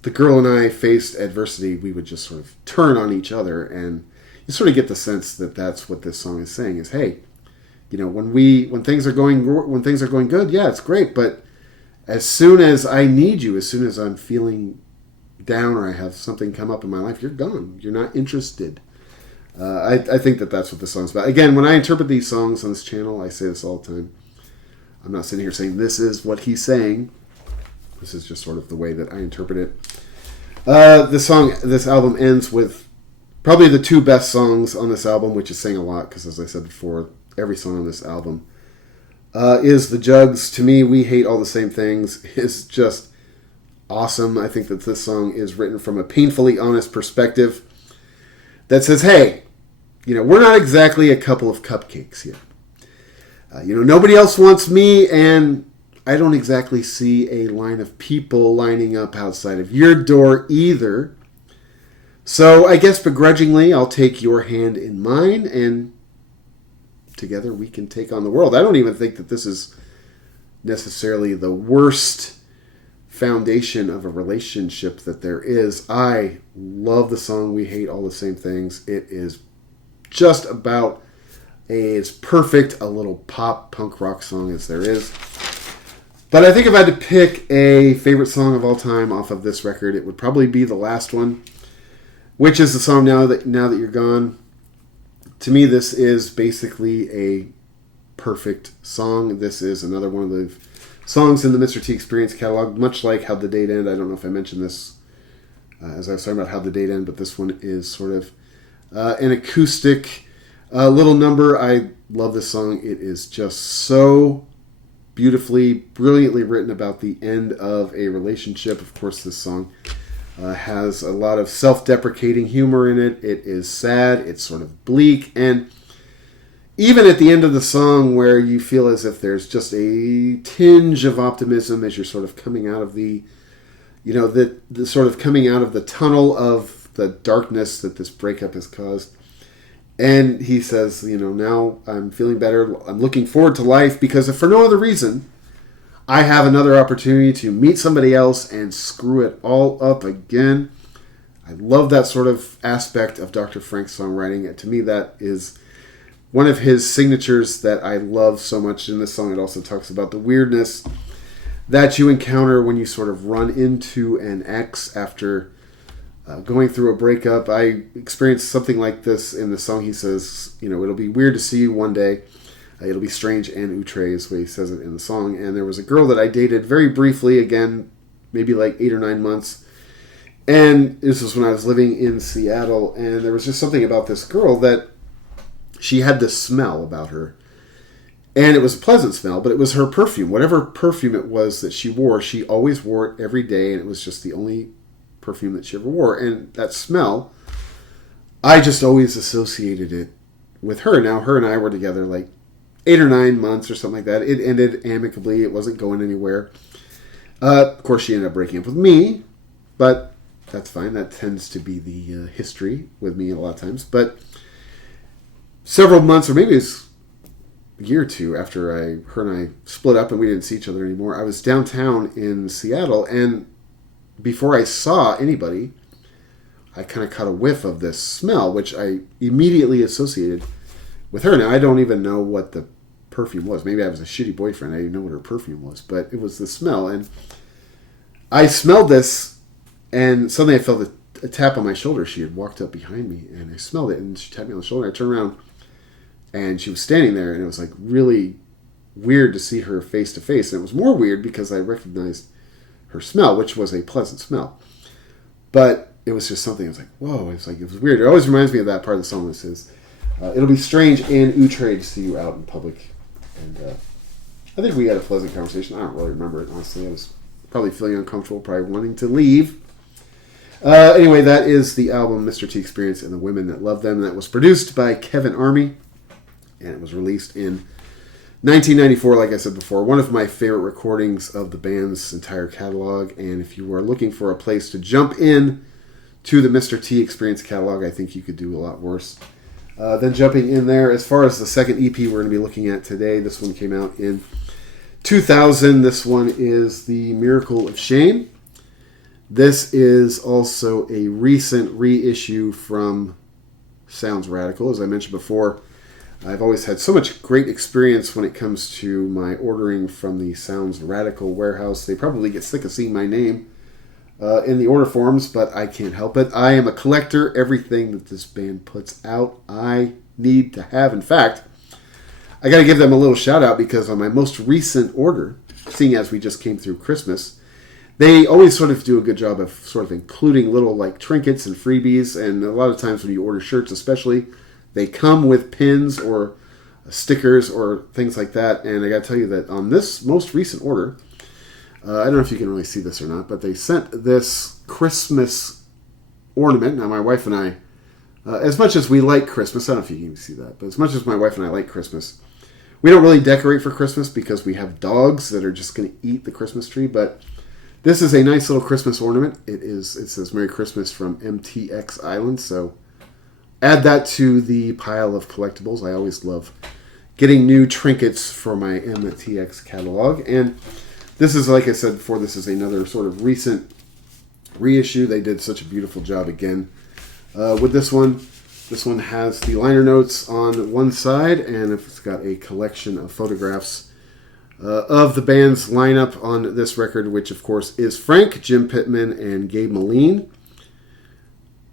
the girl and I faced adversity, we would just sort of turn on each other, and you sort of get the sense that that's what this song is saying is, hey, when things are going good, yeah, it's great, but as soon as I need you, as soon as I'm feeling down or I have something come up in my life, you're gone. You're not interested. I think that's what the song's about. Again, when I interpret these songs on this channel, I say this all the time. I'm not sitting here saying this is what he's saying. This is just sort of the way that I interpret it. This album ends with probably the two best songs on this album, which is saying a lot because, as I said before, every song on this album is The Jugs. To me, We Hate All the Same Things is just awesome. I think that this song is written from a painfully honest perspective that says, hey, we're not exactly a couple of cupcakes here. Nobody else wants me, and I don't exactly see a line of people lining up outside of your door either. So I guess begrudgingly, I'll take your hand in mine, and together we can take on the world. I don't even think that this is necessarily the worst foundation of a relationship that there is. I love the song We Hate All the Same Things. It is just about as perfect a little pop punk rock song as there is. But I think if I had to pick a favorite song of all time off of this record, it would probably be the last one, which is the song Now That You're Gone. To me, this is basically a perfect song. This is another one of the songs in the Mr. T Experience catalog, much like How'd the Date End. I don't know if I mentioned this as I was talking about How'd the Date End, but this one is sort of an acoustic little number. I love this song. It is just so beautifully, brilliantly written about the end of a relationship. Of course, this song has a lot of self-deprecating humor in it. It is sad. It's sort of bleak. And even at the end of the song, where you feel as if there's just a tinge of optimism as you're sort of coming out of the sort of coming out of the tunnel of the darkness that this breakup has caused. And he says, now I'm feeling better. I'm looking forward to life because if for no other reason, I have another opportunity to meet somebody else and screw it all up again. I love that sort of aspect of Dr. Frank's songwriting. To me, that is one of his signatures that I love so much. In this song, it also talks about the weirdness that you encounter when you sort of run into an ex after going through a breakup. I experienced something like this in the song. He says, it'll be weird to see you one day. It'll be strange and outre is the way he says it in the song. And there was a girl that I dated very briefly, again, maybe like 8 or 9 months. And this was when I was living in Seattle. And there was just something about this girl that she had this smell about her. And it was a pleasant smell, but it was her perfume. Whatever perfume it was that she wore, she always wore it every day. And it was just the only perfume that she ever wore. And that smell, I just always associated it with her. Now, her and I were together like 8 or 9 months or something like that. It ended amicably. It wasn't going anywhere. Of course, she ended up breaking up with me, but that's fine. That tends to be the history with me a lot of times. But several months, or maybe it's a year or two after her and I split up and we didn't see each other anymore, I was downtown in Seattle, and before I saw anybody, I kind of caught a whiff of this smell, which I immediately associated with her. Now, I don't even know what the perfume was. Maybe I was a shitty boyfriend. I didn't know what her perfume was, but it was the smell. And I smelled this, and suddenly I felt a tap on my shoulder. She had walked up behind me, and I smelled it, and she tapped me on the shoulder. I turned around, and she was standing there, and it was like really weird to see her face to face. And it was more weird because I recognized her smell, which was a pleasant smell. But it was just something, I was like, whoa, it was weird. It always reminds me of that part of the song that says, it'll be strange and outre to see you out in public. And I think we had a pleasant conversation. I don't really remember it, honestly. I was probably feeling uncomfortable, probably wanting to leave. Anyway, that is the album Mr. T Experience and the Women That Love Them. That was produced by Kevin Army, and it was released in 1994, like I said before. One of my favorite recordings of the band's entire catalog. And if you are looking for a place to jump in to the Mr. T Experience catalog, I think you could do a lot worse than jumping in there. As far as the second EP we're going to be looking at today, this one came out in 2000. This one is The Miracle of Shame. This is also a recent reissue from Sounds Radical. As I mentioned before, I've always had so much great experience when it comes to my ordering from the Sounds Radical warehouse. They probably get sick of seeing my name in the order forms, but I can't help it. I am a collector. Everything that this band puts out, I need to have. In fact, I got to give them a little shout out because on my most recent order, seeing as we just came through Christmas, they always sort of do a good job of sort of including little like trinkets and freebies. And a lot of times when you order shirts, especially, they come with pins or stickers or things like that. And I got to tell you that on this most recent order, I don't know if you can really see this or not, but they sent this Christmas ornament. Now, my wife and I, as much as we like Christmas, I don't know if you can see that, but as much as my wife and I like Christmas, we don't really decorate for Christmas because we have dogs that are just going to eat the Christmas tree. But this is a nice little Christmas ornament. It says Merry Christmas from MTX Island. So add that to the pile of collectibles. I always love getting new trinkets for my MTX catalog. And this is, like I said before, this is another sort of recent reissue. They did such a beautiful job again with this one. This one has the liner notes on one side, and it's got a collection of photographs of the band's lineup on this record, which, of course, is Frank, Jim Pittman, and Gabe Moline.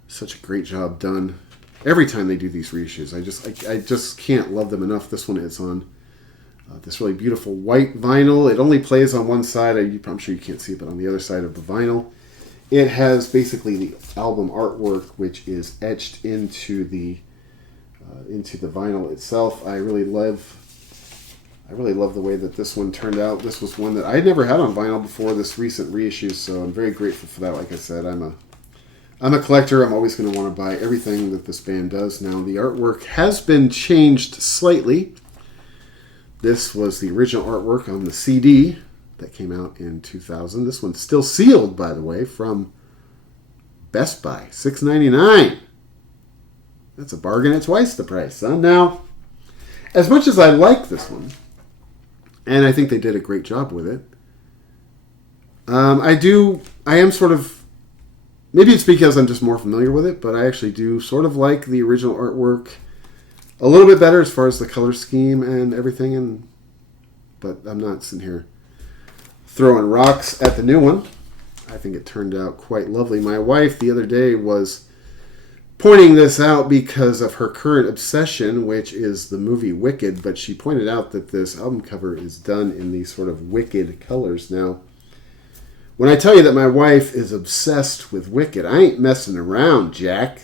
Such a great job done. Every time they do these reissues, I just can't love them enough. This one is on this really beautiful white vinyl. It only plays on one side. I'm sure you can't see it, but on the other side of the vinyl, it has basically the album artwork, which is etched into the vinyl itself. I really love the way that this one turned out. This was one that I had never had on vinyl before this recent reissue, so I'm very grateful for that. Like I said, I'm a collector. I'm always going to want to buy everything that this band does. Now, the artwork has been changed slightly. This was the original artwork on the CD that came out in 2000. This one's still sealed, by the way, from Best Buy, $6.99. That's a bargain at twice the price, son. Now, as much as I like this one, and I think they did a great job with it, I am sort of, maybe it's because I'm just more familiar with it, but I actually do sort of like the original artwork a little bit better as far as the color scheme and everything. But I'm not sitting here throwing rocks at the new one. I think it turned out quite lovely. My wife the other day was pointing this out because of her current obsession, which is the movie Wicked, but she pointed out that this album cover is done in these sort of Wicked colors. Now, when I tell you that my wife is obsessed with Wicked, I ain't messing around, Jack.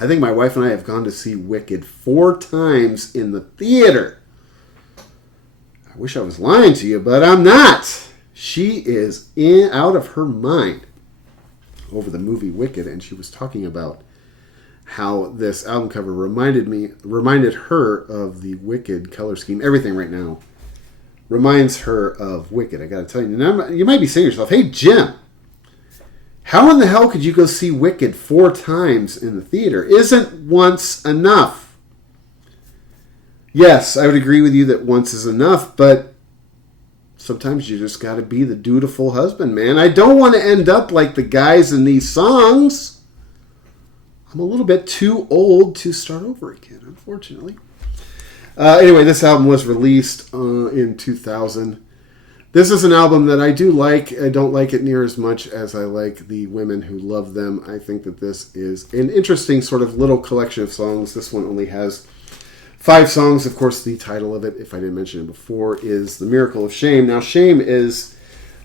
I think my wife and I have gone to see Wicked 4 times in the theater. I wish I was lying to you, but I'm not. She is out of her mind over the movie Wicked, and she was talking about how this album cover reminded her of the Wicked color scheme. Everything right now reminds her of Wicked. I got to tell you, now you might be saying to yourself, "Hey Jim, how in the hell could you go see Wicked 4 times in the theater? Isn't once enough?" Yes, I would agree with you that once is enough, but sometimes you just got to be the dutiful husband, man. I don't want to end up like the guys in these songs. I'm a little bit too old to start over again, unfortunately. Anyway, this album was released in 2000. This is an album that I do like. I don't like it near as much as I like The Women Who Love Them. I think that this is an interesting sort of little collection of songs. This one only has 5 songs. Of course, the title of it, if I didn't mention it before, is The Miracle of Shame. Now, shame is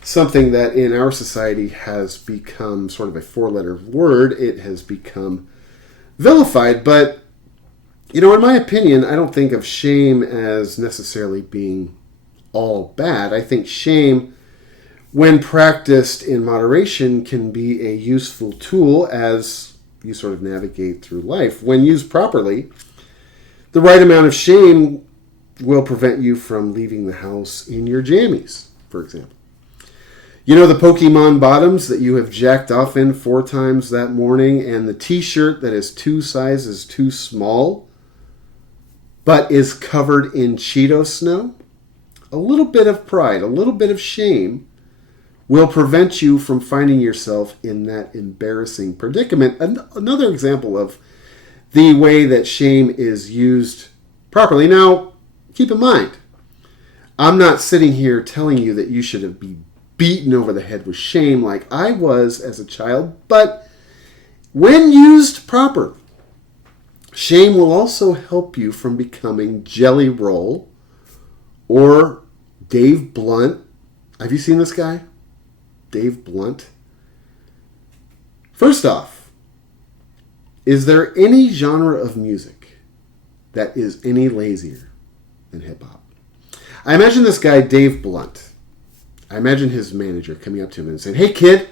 something that in our society has become sort of a 4-letter word. It has become vilified, but, you know, in my opinion, I don't think of shame as necessarily being all bad. I think shame, when practiced in moderation, can be a useful tool as you sort of navigate through life. When used properly, the right amount of shame will prevent you from leaving the house in your jammies, for example. You know the Pokemon bottoms that you have jacked off in 4 times that morning, and the t-shirt that is 2 sizes too small, but is covered in Cheeto snow? A little bit of pride, a little bit of shame will prevent you from finding yourself in that embarrassing predicament. Another example of the way that shame is used properly. Now, keep in mind, I'm not sitting here telling you that you should be beaten over the head with shame like I was as a child, but when used properly, Shame will also help you from becoming Jelly Roll or Dave Blunt. Have you seen this guy? Dave Blunt. First off, is there any genre of music that is any lazier than hip-hop? I imagine this guy, Dave Blunt. I imagine his manager coming up to him and saying, "Hey, kid,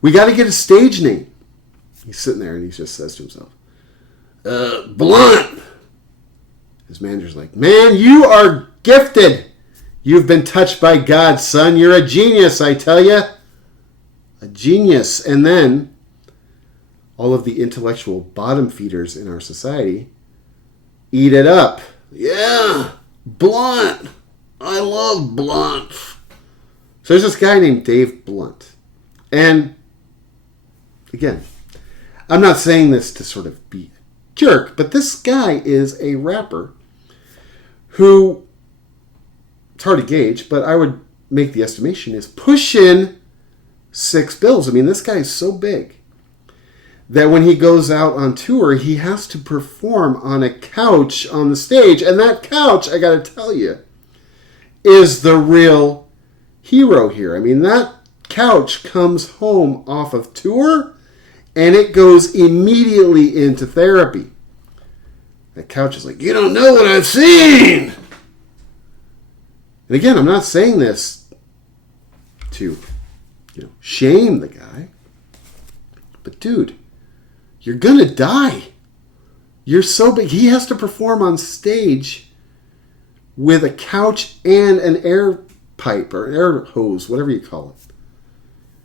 we got to get a stage name." He's sitting there and he just says to himself, Blunt. His manager's like, "Man, you are gifted. You've been touched by God, son. You're a genius, I tell you. A genius." And then all of the intellectual bottom feeders in our society eat it up. "Yeah, Blunt. I love Blunt." So there's this guy named Dave Blunt. And again, I'm not saying this to sort of be a jerk, but this guy is a rapper who, it's hard to gauge, but I would make the estimation is pushing $6 bills. I mean, this guy is so big that when he goes out on tour, he has to perform on a couch on the stage. And that couch, I got to tell you, is the real hero here. I mean, that couch comes home off of tour and it goes immediately into therapy. That couch is like, "You don't know what I've seen." And again, I'm not saying this to, shame the guy. But dude, you're gonna die. You're so big. He has to perform on stage with a couch and an air pipe or air hose, whatever you call it.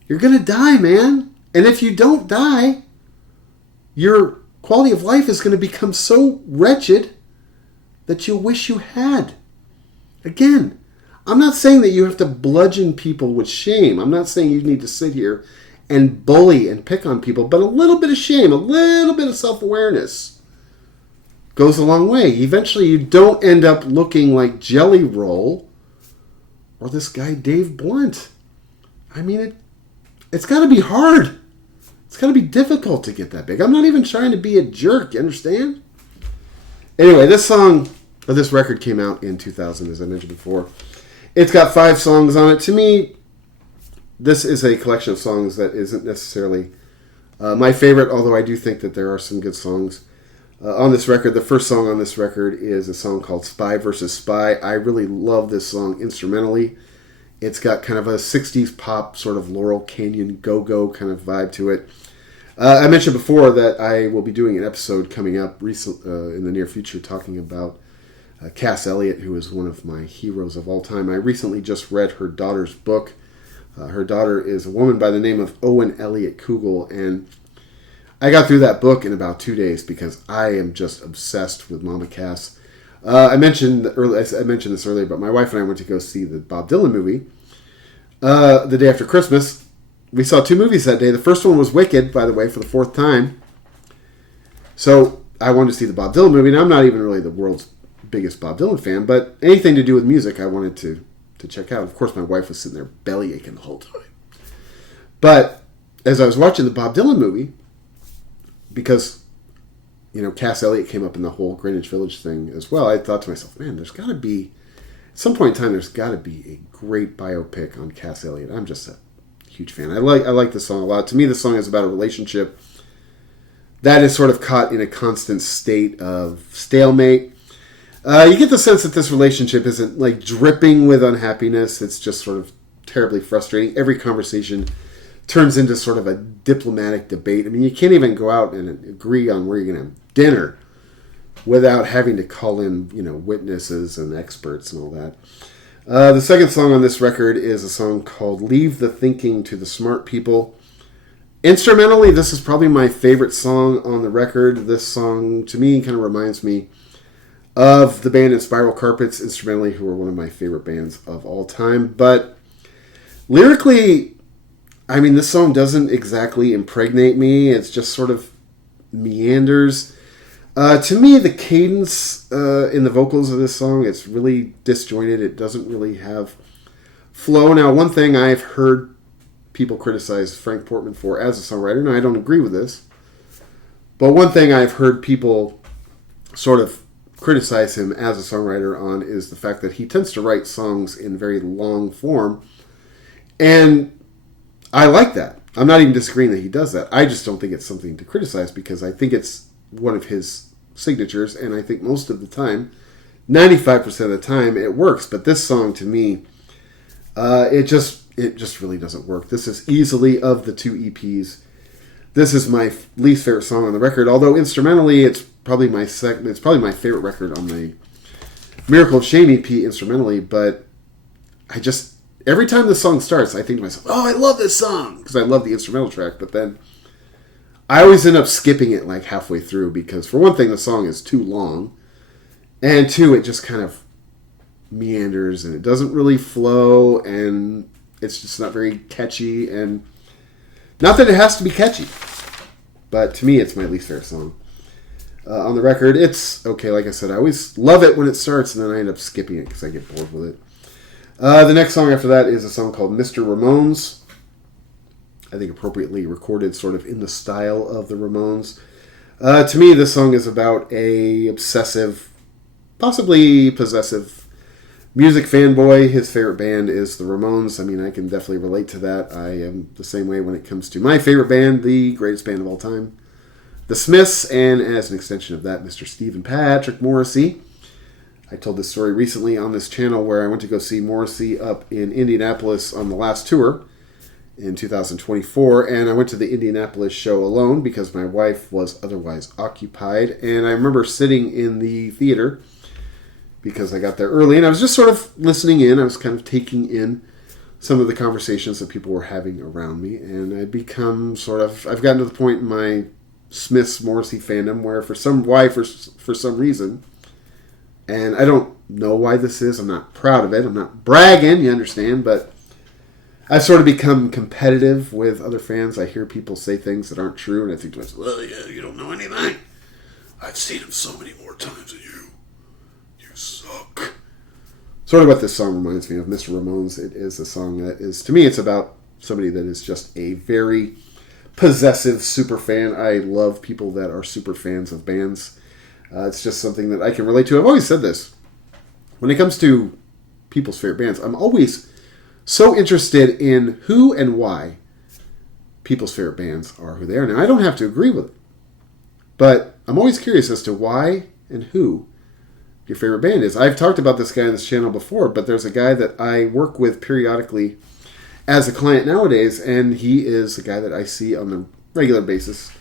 You're gonna die, man. And if you don't die, your quality of life is going to become so wretched that you'll wish you had. Again, I'm not saying that you have to bludgeon people with shame. I'm not saying you need to sit here and bully and pick on people, but a little bit of shame, a little bit of self-awareness goes a long way. Eventually, you don't end up looking like Jelly Roll or this guy Dave Blunt. I mean, it's got to be hard. It's got to be difficult to get that big. I'm not even trying to be a jerk, you understand? Anyway, this record came out in 2000, as I mentioned before. It's got 5 songs on it. To me, this is a collection of songs that isn't necessarily my favorite, although I do think that there are some good songs on this record. The first song on this record is a song called Spy vs. Spy. I really love this song instrumentally. It's got kind of a 60s pop, sort of Laurel Canyon go-go kind of vibe to it. I mentioned before that I will be doing an episode coming up in the near future talking about Cass Elliot, who is one of my heroes of all time. I recently just read her daughter's book. Her daughter is a woman by the name of Owen Elliott Kugel, and I got through that book in about 2 days because I am just obsessed with Mama Cass. I mentioned this earlier, but my wife and I went to go see the Bob Dylan movie the day after Christmas. We saw 2 movies that day. The first one was Wicked, by the way, for the 4th time. So I wanted to see the Bob Dylan movie, and I'm not even really the world's biggest Bob Dylan fan, but anything to do with music I wanted to check out. Of course, my wife was sitting there belly aching the whole time. But as I was watching the Bob Dylan movie, because Cass Elliot came up in the whole Greenwich Village thing as well, I thought to myself, man, there's got to be, at some point in time, there's got to be a great biopic on Cass Elliot. I'm just a huge fan. I like this song a lot. To me, the song is about a relationship that is sort of caught in a constant state of stalemate. You get the sense that this relationship isn't like dripping with unhappiness. It's just sort of terribly frustrating. Every conversation turns into sort of a diplomatic debate. I mean, you can't even go out and agree on where you're going to have dinner without having to call in, witnesses and experts and all that. The second song on this record is a song called Leave the Thinking to the Smart People. Instrumentally, this is probably my favorite song on the record. This song, to me, kind of reminds me of the band in Spiral Carpets, instrumentally, who are one of my favorite bands of all time. But lyrically, I mean, this song doesn't exactly impregnate me. It's just sort of meanders. To me, the cadence in the vocals of this song, it's really disjointed. It doesn't really have flow. Now, one thing I've heard people criticize Frank Portman for as a songwriter, and I don't agree with this, but one thing I've heard people sort of criticize him as a songwriter on is the fact that he tends to write songs in very long form. And I like that. I'm not even disagreeing that he does that. I just don't think it's something to criticize because I think it's one of his signatures, and I think most of the time, 95% of the time, it works. But this song, to me, it just really doesn't work. This is easily, of the two EPs, this is my least favorite song on the record. Although instrumentally, it's probably my favorite record on the Miracle of Shame EP instrumentally. But I just, every time the song starts, I think to myself, "Oh, I love this song," because I love the instrumental track. But then I always end up skipping it like halfway through because, for one thing, the song is too long, and two, it just kind of meanders and it doesn't really flow, and it's just not very catchy. And not that it has to be catchy, but to me, it's my least favorite song on the record. It's okay, like I said, I always love it when it starts, and then I end up skipping it because I get bored with it. The next song after that is a song called Mr. Ramones. I think appropriately recorded sort of in the style of the Ramones. To me, this song is about a obsessive, possibly possessive music fanboy. His favorite band is the Ramones. I mean, I can definitely relate to that. I am the same way when it comes to my favorite band, the greatest band of all time, the Smiths, and as an extension of that, Mr. Stephen Patrick Morrissey. I told this story recently on this channel where I went to go see Morrissey up in Indianapolis on the last tour in 2024, and I went to the Indianapolis show alone because my wife was otherwise occupied. And I remember sitting in the theater because I got there early, and I was just sort of listening in. I was kind of taking in some of the conversations that people were having around me, and I've gotten to the point in my Smiths Morrissey fandom where for some reason, and I don't know why this is, I'm not proud of it, I'm not bragging, you understand, but I've sort of become competitive with other fans. I hear people say things that aren't true, and I think to myself, well, yeah, you don't know anything. I've seen him so many more times than you. You suck. Sort of what this song reminds me of, Mr. Ramones. It is a song that is, to me, it's about somebody that is just a very possessive super fan. I love people that are super fans of bands. It's just something that I can relate to. I've always said this. When it comes to people's favorite bands, I'm always so interested in who and why people's favorite bands are who they are. Now, I don't have to agree with it, but I'm always curious as to why and who your favorite band is. I've talked about this guy on this channel before, but there's a guy that I work with periodically as a client nowadays, and he is a guy that I see on a regular basis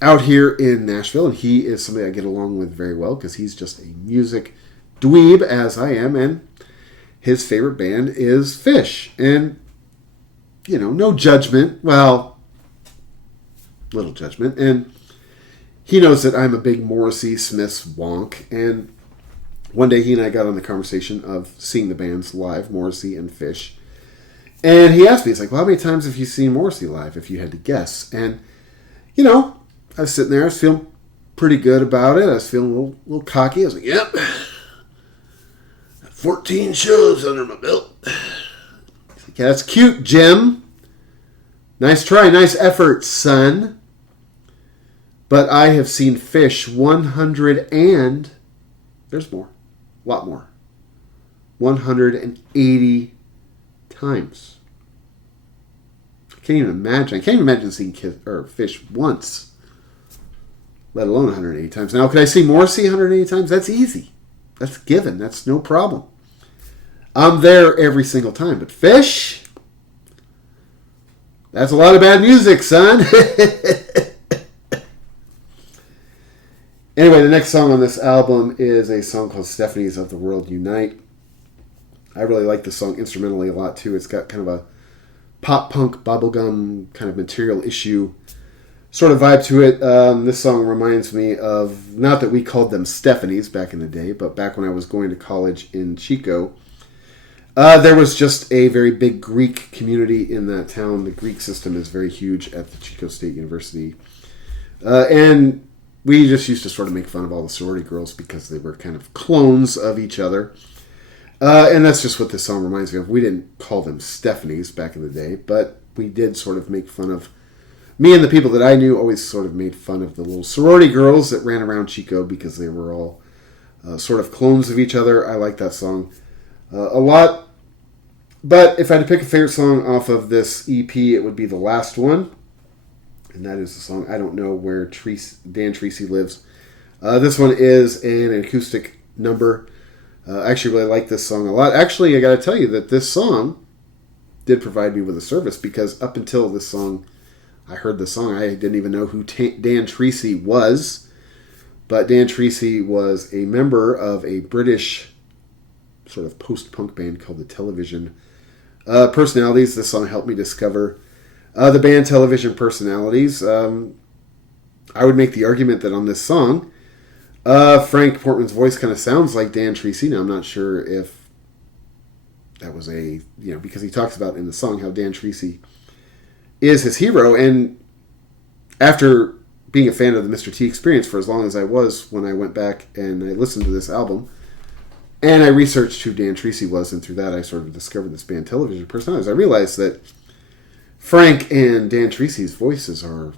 out here in Nashville, and he is somebody I get along with very well because he's just a music dweeb, as I am, and his favorite band is Phish. And, you know, no judgment. Well, little judgment. And he knows that I'm a big Morrissey Smiths wonk. And one day he and I got on the conversation of seeing the bands live, Morrissey and Phish. And he asked me, he's like, well, how many times have you seen Morrissey live, if you had to guess? And, you know, I was sitting there, I was feeling pretty good about it. I was feeling a little cocky. I was like, yep. 14 shows under my belt. He's like, yeah, that's cute, Jim. Nice try, nice effort, son. But I have seen Phish 100 and... there's more. A lot more. 180 times. I can't even imagine seeing Phish once, let alone 180 times. Now, could I see Morrissey 180 times? That's easy. That's given. That's no problem. I'm there every single time. But Phish, that's a lot of bad music, son. Anyway, the next song on this album is a song called Stephanie's of the World Unite. I really like the song instrumentally a lot, too. It's got kind of a pop-punk, bubblegum kind of Material Issue sort of vibe to it. This song reminds me of, not that we called them Stephanie's back in the day, but back when I was going to college in Chico, there was just a very big Greek community in that town. The Greek system is very huge at the Chico State University. And we just used to sort of make fun of all the sorority girls because they were kind of clones of each other. And that's just what this song reminds me of. We didn't call them Stephanie's back in the day, but we did sort of make fun of me and the people that I knew always sort of made fun of the little sorority girls that ran around Chico because they were all sort of clones of each other. I like that song a lot. But if I had to pick a favorite song off of this EP, it would be the last one. And that is the song I Don't Know Where Dan Treacy Lives. This one is an acoustic number. I actually really like this song a lot. Actually, I got to tell you that this song did provide me with a service, because up until this song, I heard the song, I didn't even know who Dan Treacy was. But Dan Treacy was a member of a British sort of post-punk band called the Television Personalities. This song helped me discover the band Television Personalities. I would make the argument that on this song, Frank Portman's voice kind of sounds like Dan Treacy. Now, I'm not sure if that was because he talks about in the song how Dan Treacy is his hero. And after being a fan of the Mr. T Experience for as long as I was, when I went back and I listened to this album, and I researched who Dan Treacy was, and through that I sort of discovered this band Television Personalities, I realized that Frank and Dan Treacy's voices are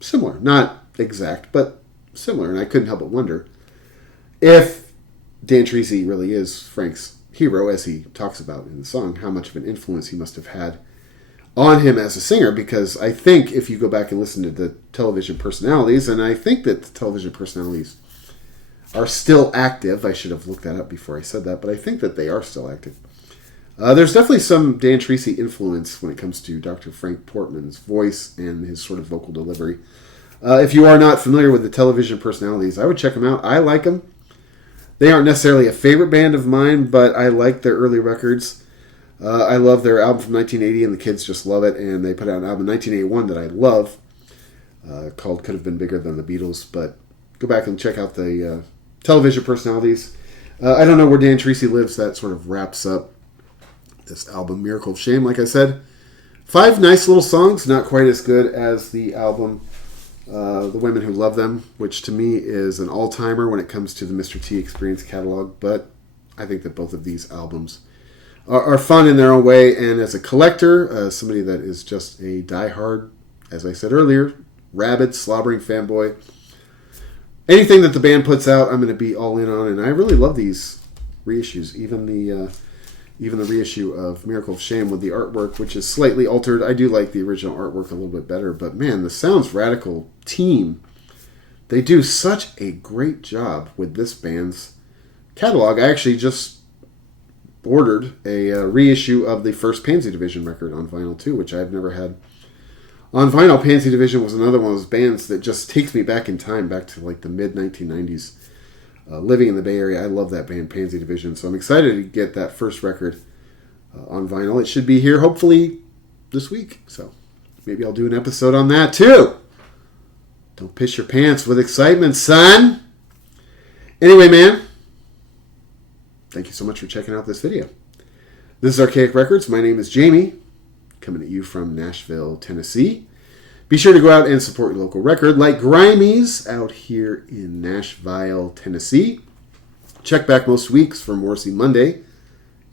similar. Not exact, but similar. And I couldn't help but wonder if Dan Treacy really is Frank's hero, as he talks about in the song, how much of an influence he must have had on him as a singer. Because I think if you go back and listen to the Television Personalities, and I think that the Television Personalities are still active. I should have looked that up before I said that, but I think that they are still active. There's definitely some Dan Treacy influence when it comes to Dr. Frank Portman's voice and his sort of vocal delivery. If you are not familiar with the Television Personalities, I would check them out. I like them. They aren't necessarily a favorite band of mine, but I like their early records. I love their album from 1980, and the kids just love it. And they put out an album in 1981 that I love called Could Have Been Bigger Than the Beatles. But go back and check out the Television Personalities. I Don't Know Where Dan Treacy Lives. That sort of wraps up this album, Miracle of Shame. Like I said, 5 nice little songs, not quite as good as the album The Women Who Love Them, which to me is an all-timer when it comes to the Mr. T Experience catalog. But I think that both of these albums are fun in their own way. And as a collector, somebody that is just a diehard, as I said earlier, rabid, slobbering fanboy, anything that the band puts out, I'm going to be all in on. And I really love these reissues, even the reissue of Miracle of Shame with the artwork, which is slightly altered. I do like the original artwork a little bit better, but man, the Sounds Radical team, they do such a great job with this band's catalog. I actually just ordered a reissue of the first Pansy Division record on vinyl too, which I've never had on vinyl. Pansy Division was another one of those bands that just takes me back in time, back to like the mid-1990s. Living in the Bay Area, I love that band, Pansy Division. So I'm excited to get that first record on vinyl. It should be here, hopefully, this week. So maybe I'll do an episode on that, too. Don't piss your pants with excitement, son. Anyway, man, thank you so much for checking out this video. This is Archaic Records. My name is Jamie, coming at you from Nashville, Tennessee. Be sure to go out and support your local record, like Grimey's out here in Nashville, Tennessee. Check back most weeks for Morrissey Monday,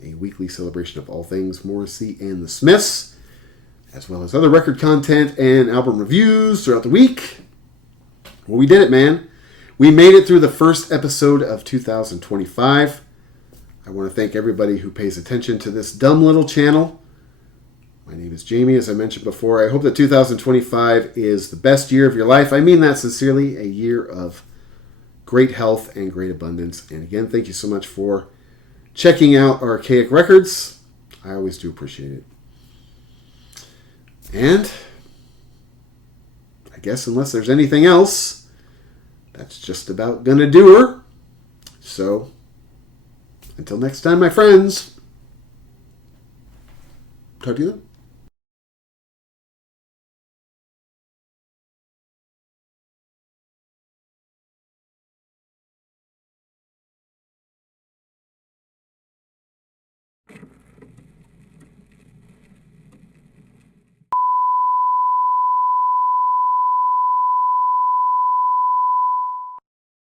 a weekly celebration of all things Morrissey and the Smiths, as well as other record content and album reviews throughout the week. Well, we did it, man. We made it through the first episode of 2025. I want to thank everybody who pays attention to this dumb little channel. My name is Jamie, as I mentioned before. I hope that 2025 is the best year of your life. I mean that sincerely, a year of great health and great abundance. And again, thank you so much for checking out Archaic Records. I always do appreciate it. And I guess unless there's anything else, that's just about gonna do her. So, until next time, my friends, talk to you then.